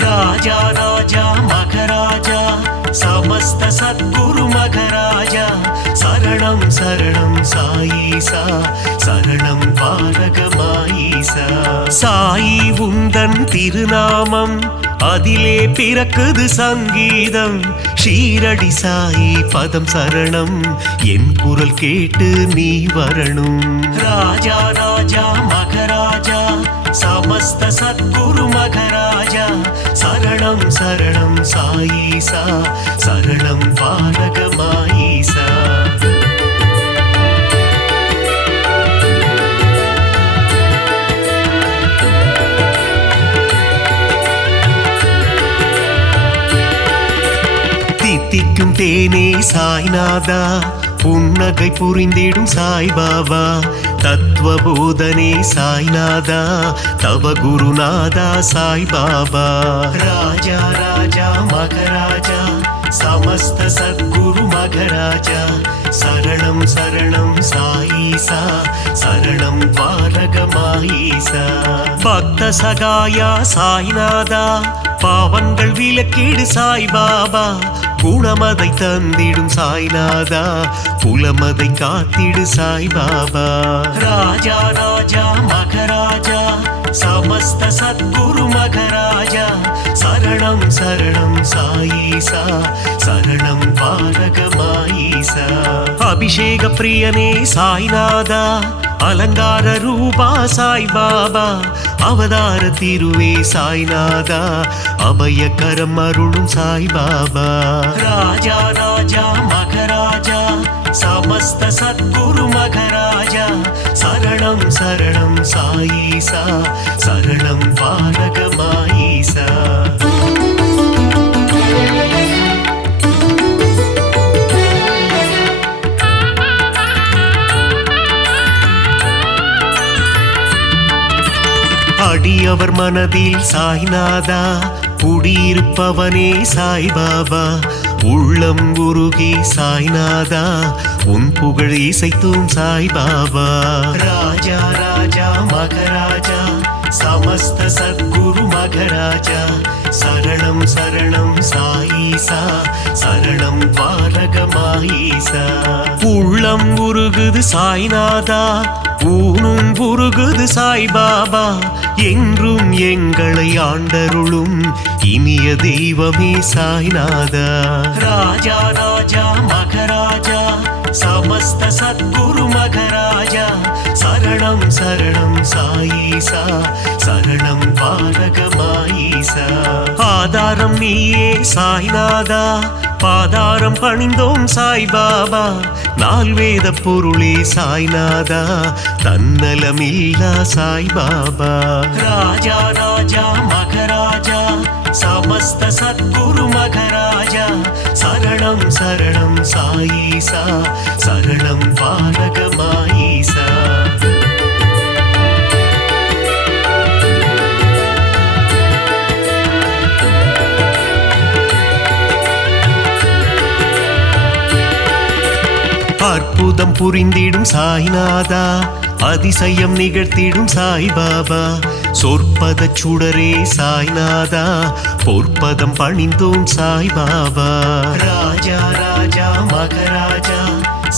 ராஜா ராஜா மகராஜா சமஸ்த சத்குரு மகராஜா சரணம் சரணம் சாயீசா சரணம் பாரகமாயீசா சாயி உந்தன் திருநாமம் அதிலே பிறக்குது சங்கீதம் ஷீரடி சாயி பதம் சரணம் என் குரல் கேட்டு நீ வரணும் ராஜா ராஜா மகராஜா சமஸ்த சத்குரு மகராஜா சரணம் சரணம் சாயீசா சரணம் பாரகமாயீசா தித்திக்கும் தேனே சாய்நாதா புன்னகை புரிந்திடும் சாய்பாபா தத்துவபோதனே சாய்நாதா தவ குருநாதா சாய்பாபா ராஜா ராஜா மகராஜா சமஸ்த சத்குரு மகராஜா சரணம் சரணம் சாயீசா சரணம் பாரகமாயீசா பக்த சகாயா சாய்நாதா பாவங்கள் விலக்கீடு சாய்பாபா குணமதை தந்திடும் சாய்நாதா குலமதை காத்திடு சாய்பாபா ராஜா ராஜா மகராஜா சமஸ்த சத்குரு மகராஜா சரணம் சரணம் சரணம் சாயீசா சரணம் பாரகமாயீசா அபிஷேக பிரியனே சாய்நாதா அலங்கார ரூபா சாய் பாபா அவதார திருவே சாய்நாதா அபயகரம் அருளும் சாய் பாபா ராஜா ராஜா மகராஜா சமஸ்த சத்குரு மகராஜா சரணம் சரணம் சாயீசா சரணம் பாரகமாயீசா அடியவர் மனதில் சாய்நாதா குடியிருப்பவனே சாய்பாபா உள்ளம் உருகி சாய்நாதா உன் புகழ் இசைத்தும் சாய்பாபா ராஜா ராஜா மகராஜா சமஸ்த சத்குரு மகராஜா சரணம் சரணம் சாயீசா சரணம் பாரகமாயீசா உள்ளம் உருகுது சாய்நாதா ஊனும் உருகுது சாய்பாபா என்றும் எங்களை ஆண்டருளும் இனிய தெய்வமே சாய்நாதா ராஜா ராஜா மகராஜா சமஸ்த சத்குரு மகராஜா சரணம் சரணம் சாயீசா சரணம் பாரகமாயீசா ஆதாரம் நீயே சாய்நாதா பாதாரம் பணிந்தோம் சாய்பாபா நால்வேத பொருளே சாய்நாதா தன்னலமில்லா சாய்பாபா ராஜா ராஜா மகராஜா சமஸ்த சத்குரு மகராஜா சரணம் சரணம் சாயீசா சரணம் பாரகமாயீசா அற்புதம் புரிந்திடும் சாய்நாதா அதிசயம் நிகழ்த்திடும் சாய்பாபா சொற்பத சுடரே சாய்நாதா பொற்பதம் பணிந்தோம் சாய்பாபா ராஜா ராஜா மகராஜா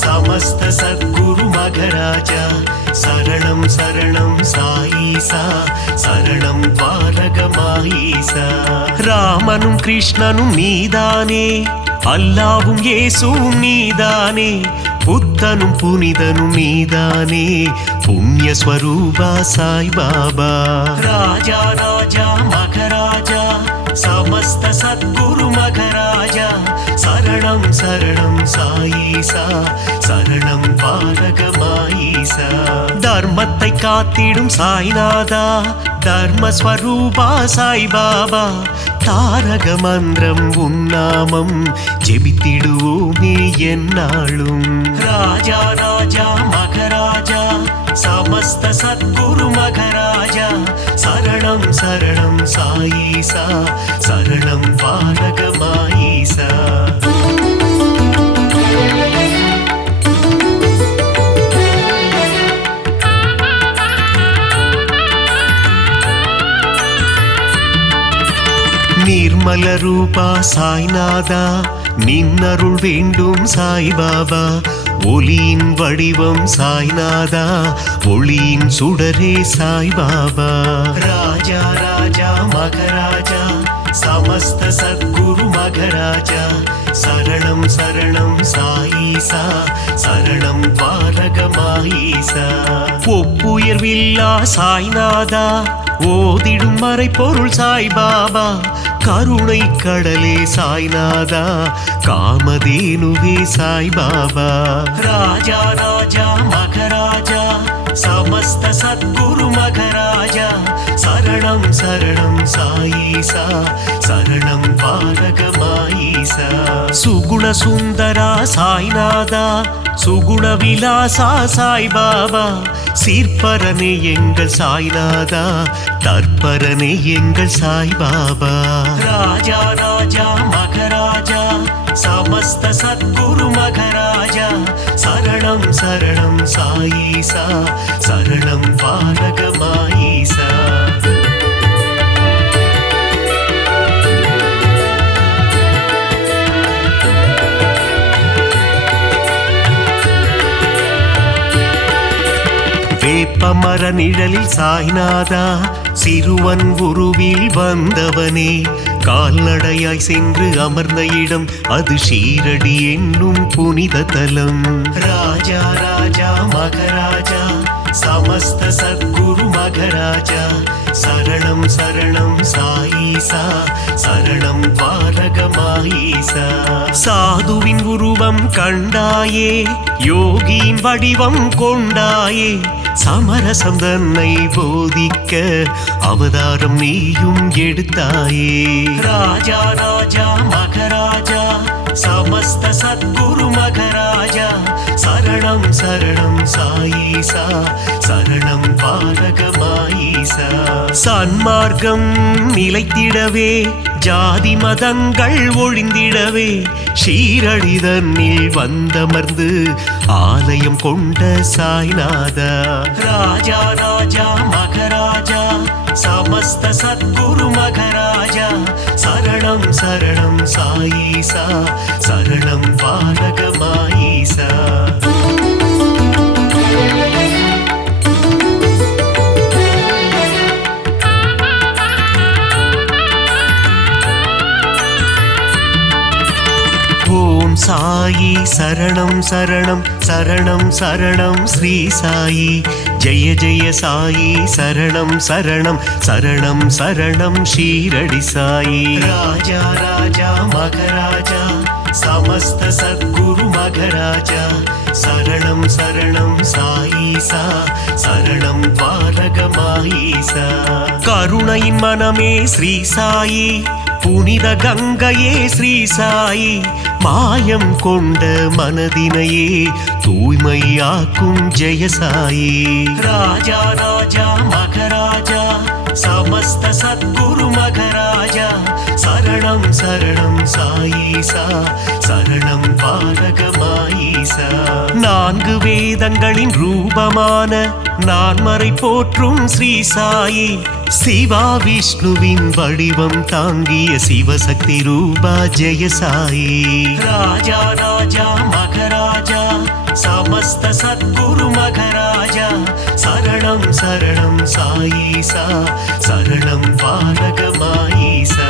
சமஸ்த சத்குரு மகராஜா சரணம் சரணம் சாயீசா சரணம் பாரகமாயீசா ராமனும் கிருஷ்ணனும் நீதானே அல்லாவும் இயேசுவும் நீதானே புத்தனும் புனிதனும் நீதானே புண்ணிய ஸ்வரூபா சாய்பாபா ராஜா ராஜா மகராஜா சமஸ்த சத்குரு மகராஜா சரணம் சரணம் சாயீசா சரணம் பாரகமாயீசா தர்மத்தை காத்திடும் சாய்நாதா தர்மஸ்வரூபா சாய்பாபா தாரக மந்திரம் உன்னாமம் ஜெபித்திடுவோமே என்னாலும் ராஜா ராஜா மகராஜா சமஸ்த சத்குரு மகராஜா சரணம் சரணம் சாயீசா சரணம் பாரகமாயீசா நிர்மல ரூபா சாய்நாதா நின்னருள் வேண்டும் சாய்பாபா ஒளியின் வடிவம் சாய்நாதா ஒளியின் சுடரே சாய்பாபா ராஜா ராஜா மகராஜா சமஸ்த சத்குரு மகராஜா சரணம் சரணம் சாயீசா சரணம் பாரகமாயீசா ஒப்புயர்வில்லா சாய்நாதா ஓதிடும் மறை பொருள் சாய்பாபா கருணை கடலே சாய்நாதா காமதேனுவே சாய்பாபா ராஜா ராஜா மகராஜா சமஸ்த சத்குரு மகராஜா சரணம் சரணம் சாயீசா சரணம் பாரகமாயீசா சுகுண சுந்தரா சாய்நாதா சுகுண விலாசா சாய்பாபா சீர்பரனே எங்கள் சாய்நாதா தற்பரனே எங்கள் சாய்பாபா ராஜா ராஜா மகராஜா சமஸ்த சத்குரு மகராஜா சரணம் சரணம் சாயீசா சரணம் பாரகமாயீசா வேப்பமர நிழலில் சாய்நாதா சிறுவன் உருவில் வந்தவனே கால்நடையாய் சென்று அமர்ந்த இடம் அது ஷீரடி என்னும் புனித தலம். ராஜா ராஜா மகராஜா சமஸ்த சத்குரு மகராஜா சரணம் சரணம் சாயீசா சரணம் பாரகமாயீசா. சாதுவின் உருவம் கண்டாயே, யோகியின் வடிவம் கொண்டாயே, சமரசம் தன்னை போதிக்க அவதாரம் நீயும் எடுத்தாயே. ராஜா ராஜா மகராஜா சமஸ்த சத்குரு மகராஜா சரணம் சரணம் சாயீசா சரணம் பாரகமாயீசா. சன்மார்க்கம் நிலைத்திடவே, ஜாதி மதங்கள் ஒழிந்திடவே, ஷீரடி தன்னில் வந்தமர்ந்து ஆலயம் கொண்ட சாய்நாதா. ராஜா ராஜா மகராஜா சமஸ்த சத்குரு மகராஜா சரணம் சரணம் சாயீசா சரணம் பாரகமாயீசா. ஓம் சாயி சரணம் சரணம் சரணம் சரணம் ஸ்ரீ சாயி. ஜெய ஜெய சாயி சரணம் சரணம் சரணம் சரணம் ஷீரடி சாயி. ராஜா ராஜா மகராஜா சமஸ்த சத்குரு மகராஜா சரணம் சரணம் சாயீசா சரணம் பாரகமாயீசா. கருணையின் மனமே ஸ்ரீ சாயி, புனித கங்கையே ஸ்ரீ சாயி, மாயம் கொண்ட மனதினையே தூய்மையாக்கும் ஜெயசாயி. ராஜா ராஜா மகராஜா சமஸ்த சத்குரு மகராஜா சரணம் சரணம் சாயீசா சரணம் பாரகமாயீசா. நான்கு வேதங்களின் ரூபமான நான்மறை போற்றும் ஸ்ரீ சாயி, சிவா விஷ்ணுவின் வடிவம் தாங்கிய சிவசக்தி ரூபா ஜெயசாயி. ராஜா ராஜா மகராஜா சமஸ்த சத்குரு மகராஜா சரணம் சரணம் சாயீசா சரணம் பாரகமாயீசா.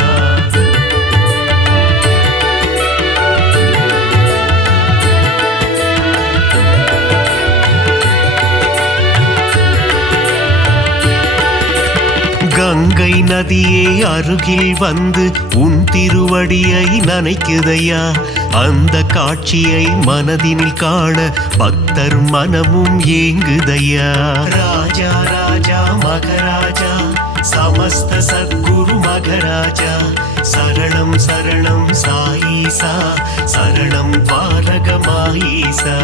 கங்கை நதியே அருகில் வந்து உன் திருவடியை நனைக்குதையா. அந்த காட்சியை மனதினில் காண பக்தர் மனமும் ஏங்குதையா. ராஜா ராஜா மகராஜா சமஸ்த சத்குரு மகராஜா சரணம் சரணம் சாயீசா சரணம் பாரகமாயீசா.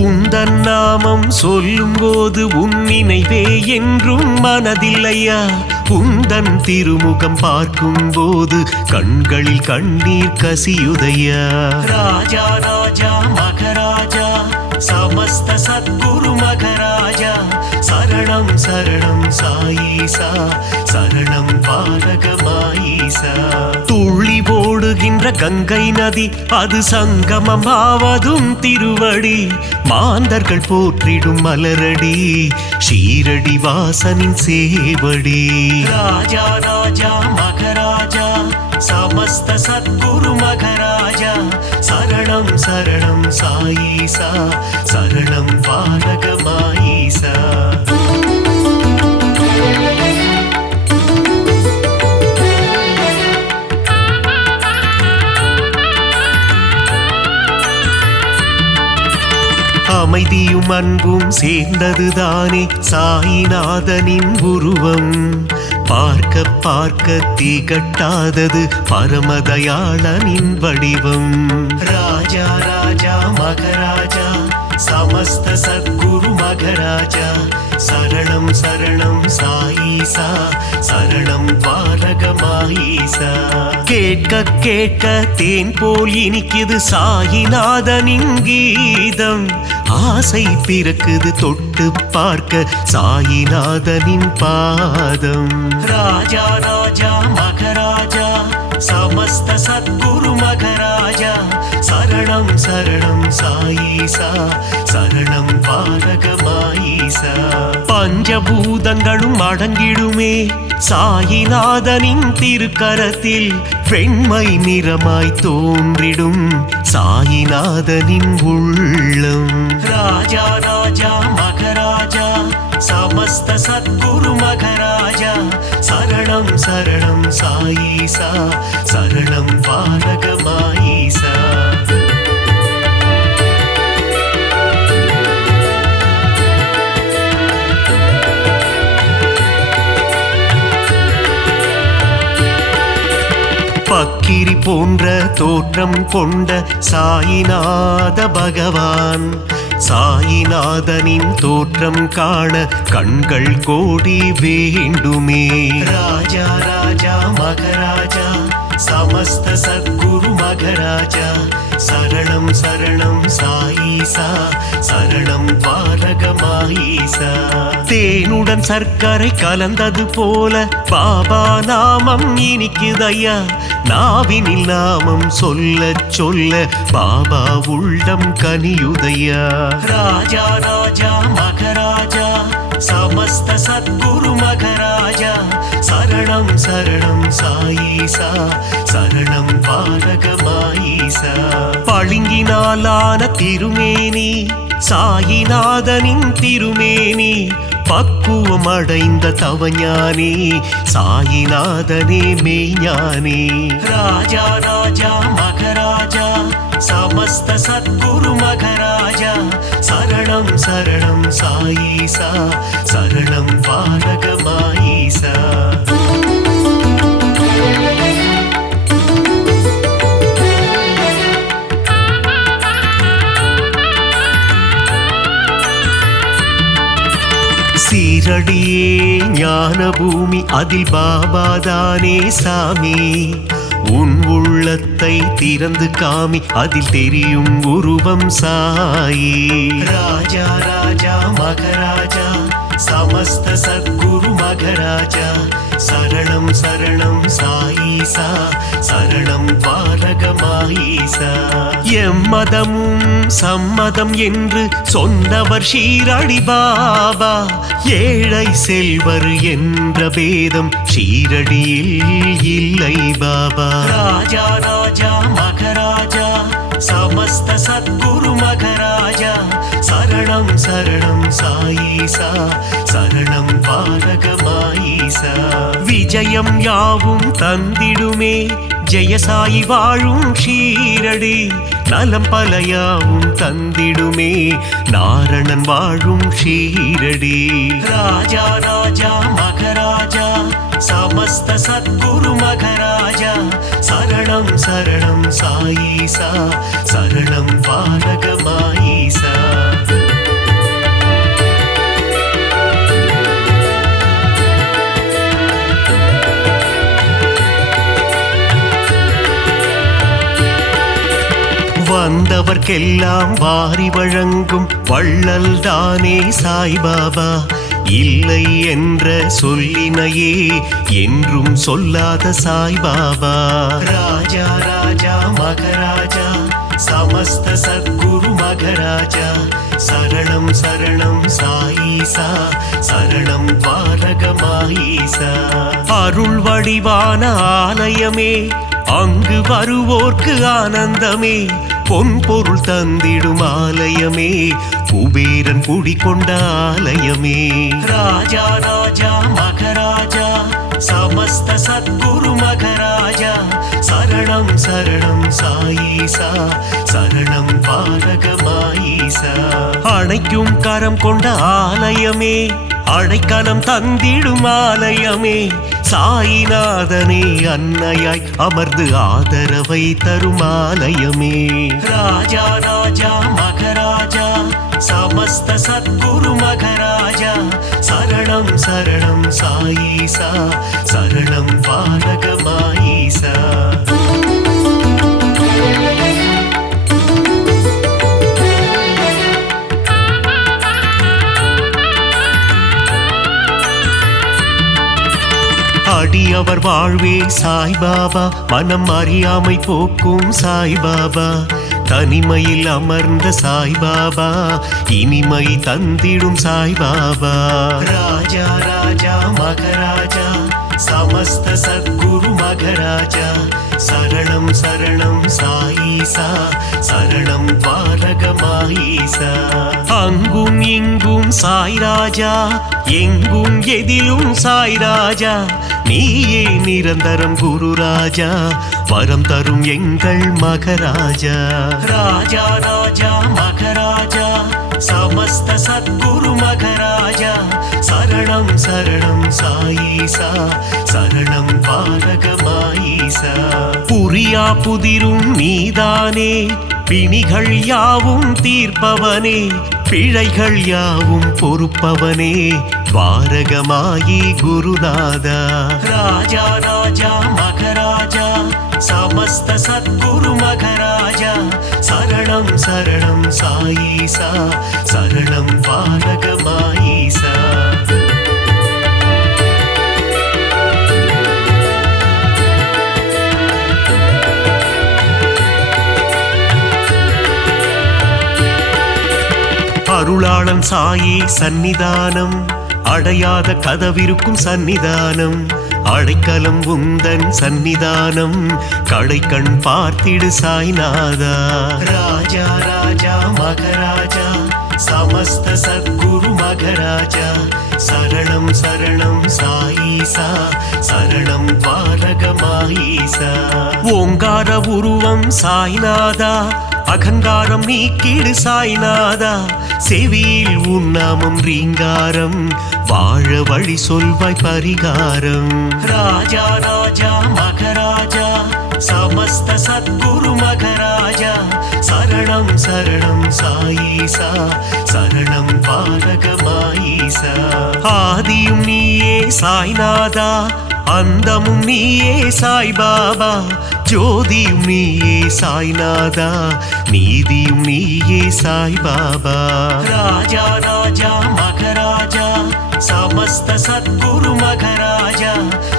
உந்தன் நாமம் சொல்லும் போது உன் நினைவே என்றும் மனதில்லையா. உந்தன் திருமுகம் பார்க்கும் போது கண்களில் கண்ணீர் கசியுதையா. ராஜா ராஜா மகராஜா சமஸ்த சத்குரு மகராஜா சரணம் சரணம் சாயீசா சரணம் பாரகமாயீசா. துள்ளி ஓடுகின்ற கங்கை நதி அது சங்கமமாவதும் திருவடி, மாந்தர்கள் போற்றிடும் மலரடி ஷீரடி வாசனின் சேவடி. ராஜா ராஜா மகராஜா சமஸ்த சத்குரு மகராஜா சரணம் சரணம் சாயீசா சரணம் பாரகமாயீசா. அமைதியும் அன்பும் சேர்ந்ததுதானே சாயிநாதனின் உருவம். பார்க்க பார்க்க திகட்டாதது பரமதயாளனின் வடிவம். ராஜா ராஜா மகராஜா சமஸ்த சத்குரு மகராஜா சரணம் சரணம் சாயீசா சரணம் பாரகமாயீசா. கேட்க கேட்க தேன் போல் இனிக்குது சாயிநாதனின் கீதம். ஆசை பிறக்குது தொட்டு பார்க்க சாயிநாதனின் பாதம். ராஜா ராஜா மகராஜா சமஸ்த சத்குரு மகராஜா சரணம் சரணம் சரணம் சாயீசா சரணம் பாரகமாயீசா பஞ்சபூதங்களும் அடங்கிடுமே சாயிநாதனின் திருக்கரத்தில் வெண்மை நிறமாய் தோன்றிடும் சாயிநாதனின் உள்ளம் ராஜா ராஜா மகராஜா சமஸ்த சத்குரு மகராஜா சரணம் சரணம் சாயீசா சரணம் பாரகமாயீசா பக்கிரி போன்ற தோற்றம் கொண்ட சாயிநாத பகவான் சாயிநாதனின் தோற்றம் காண கண்கள் கோடி வேண்டுமே ராஜா ராஜா மகராஜா சமஸ்த சத்குரு மகராஜா சரணம் சரணம் சாயீசா சரணம் பாரகமாயீசா தேனுடன் சர்க்கரை கலந்தது போல பாபா நாமம் இனிக்குதையா நாவினில் நாமம் சொல்ல சொல்ல பாபா உள்ளம் கனியுதையா ராஜா ராஜா மகராஜா சமஸ்த சத்குரு மகராஜா சரணம் சரணம் சாயீசா சரணம் பாரகமாயீசா பளிங்கினாலான திருமேனி சாயிநாதனின் திருமேனி பக்குவம் அடைந்த தவஞானி சாயிநாதனே மெய்ஞானி ராஜா ராஜா மகராஜா சமஸ்த சத்குரு மகராஜா சரணம் சரணம் சாயீசா சரணம் பாரகமாயீசா சீரடியே ஞான பூமி அதில் பாபாதானே சாமி உன் உள்ளத்தை திறந்து காமி அதில் தெரியும் உருவம் சாயி ராஜா ராஜா மகராஜா சமஸ்த சத்குரு மகராஜா சரணம் சரணம் சாயீசா சரணம் பாரகமாயீசா எம்மதமும் சம்மதம் என்று சொன்னவர் ஷீரடி பாபா ஏழை செல்வர் என்ற பேதம் ஷீரடியில் இல்லை பாபா ராஜா ராஜா மகராஜா சமஸ்த சத்குரு மகராஜா சரணம் சரணம் சாயீசா சரணம் பாரகமாயீசா விஜயம் யாவும் தந்திடுமே ஜெயசாயி வாழும் ஷீரடி நலம் பலயாவும் தந்திடுமே நாரணன் வாழும் ஷீரடி ராஜா ராஜா மகராஜா சமஸ்த சத்குரு மகராஜா சரணம் சரணம் சாயீசா சரணம் பாரகமாயீசா வந்தவர்க்கெல்லாம் வாரி வழங்கும் வள்ளல் தானே சாய்பாபா இல்லை என்ற சொல்லினையே என்றும் சொல்லாத சாய்பாபா ராஜா ராஜா மகராஜா சமஸ்த சத்குரு மகராஜா சரணம் சரணம் சாயீசா சரணம் பாரகமாயீசா அருள் வடிவான ஆலயமே அங்கு வருவோர்க்கு ஆனந்தமே பொன் பொருள் தந்திடும் ஆலயமே குபேரன் குடிகொண்ட ஆலயமே ராஜா ராஜா மகராஜா சமஸ்த சத்குரு மகராஜா சரணம் சரணம் சாயீசா சரணம் பாரகமாயீசா அணைக்கும் கரம் கொண்ட ஆலயமே அடைக்கலம் தந்திடும் ஆலயமே சாயிநாதனே அன்னையாய் அமர்ந்து ஆதரவை தரும் ஆலயமே ராஜா ராஜா மகராஜா சமஸ்த சத்குரு மகராஜா சரணம் சரணம் சாயீசா சரணம் பாரகமாயீசா அடியவர் வாழ்வே சாய்பாபா மனம் அறியாமை போக்கும் சாய்பாபா தனிமையில் அமர்ந்த சாய்பாபா இனிமை தந்திடும் சாய்பாபா. ராஜா ராஜா மகராஜா சமஸ்த சத்குரு மகராஜா சரணம் சரணம் சாயீசா சரணம் பாரகமாயீசா. அங்கும் இங்கும் சாய்ராஜா எங்கும் எதிலும் சாய்ராஜா நீயே நிரந்தரம் குரு ராஜா வரம் தரும் எங்கள் மகராஜா. ராஜா ராஜா மகராஜா சமஸ்த சத்குரு மகராஜா சரணம் சரணம் சாயீசா சரணம் பாரகமாயீசா. புரியா புதிரும் நீதானே பிணிகள் யாவும் தீர்ப்பவனே பிழைகள் யாவும் பொறுப்பவனே துவாரகமாயி குருநாதா. ராஜா ராஜா மகராஜா சமஸ்த சத்குரு மகராஜா சரணம் சரணம் சாயீசா சரணம் பாரகமாயீசா. அருளாளன் சாயி சந்நிதானம் அடையாத கதவிருக்கும் சந்நிதானம் அடைக்கலம் உந்தன் சந்நிதானம் கடைக்கண் பார்த்திடு சாய்நாதா. ராஜா ராஜா மகராஜா சமஸ்த சத்குரு மகராஜா சரணம் சரணம் சாயீசா சரணம் பாரகமாயீசா. ஓங்கார உருவம் சாய்நாதா அகங்காரம் நீக்கிடு சாய்நாதா செவியில் உன்னாமம் ரீங்காரம் வாழ வழி சொல்வாய் பரிகாரம். ராஜா ராஜா மகராஜா சமஸ்த சத்குரு மகராஜா சரணம் சரணம் சாயீசா சரணம் பாரகமாயீசா. ஆதியும் நீயே சாய்நாதா அந்தமும் நீயே சாய்பாபா ஜோதியும் நீயே சாய்நாதா நீதியும் நீயே சாய்பாபா. ராஜா ராஜா மகராஜா சமஸ்த சத்குரு மகராஜா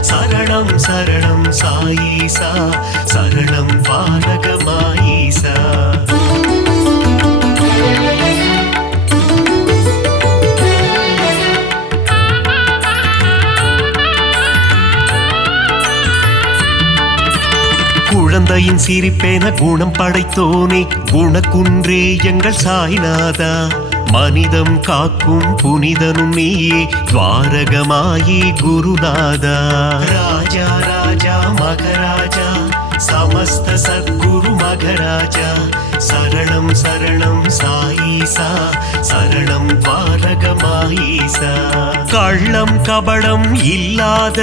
சரணம் சரணம் சாயீசா சரணம் பாரகமாயீசா. குழந்தையின் சிரிப்பேன குணம் படைத்தோனே குணக்குன்றே எங்கள் சாய்நாதா மனிதம் காக்கும் புனிதனும் நீயே துவாரகமாயி குருநாதா. ராஜா ராஜா மகராஜா சமஸ்த சத்குரு மகராஜா சரணம் சரணம் சாயீசா சரணம் பாரகமாயீசா. கள்ளம் கபடம் இல்லாத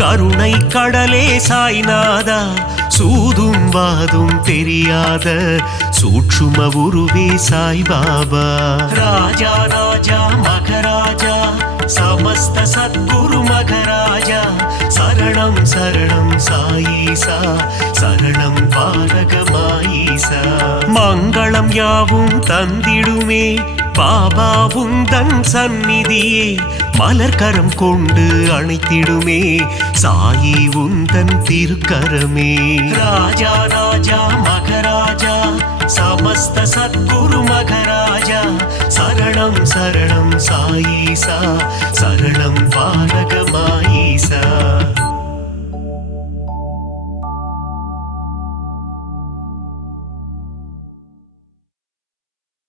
கருணை கடலே சாய்நாதா சூதும் வாதும் தெரியாத சூட்சும உருவே சாய்பாபா. ராஜா ராஜா மகராஜா சமஸ்த சத்குரு மகராஜா சரணம் சரணம் சாயீசா சரணம் பாரகமாயீசா. மங்களம் யாவும் தந்திடுமே பாபா உந்தன் சந்நிதியே மலர்கரம் கொண்டு அணைத்திடுமே சாயி உந்தன் திருக்கரமே. ராஜா ராஜா மகராஜா சமஸ்த சத்குரு மகராஜா சரணம் சரணம் சாயீசா சரணம் பாரகமாயீசா.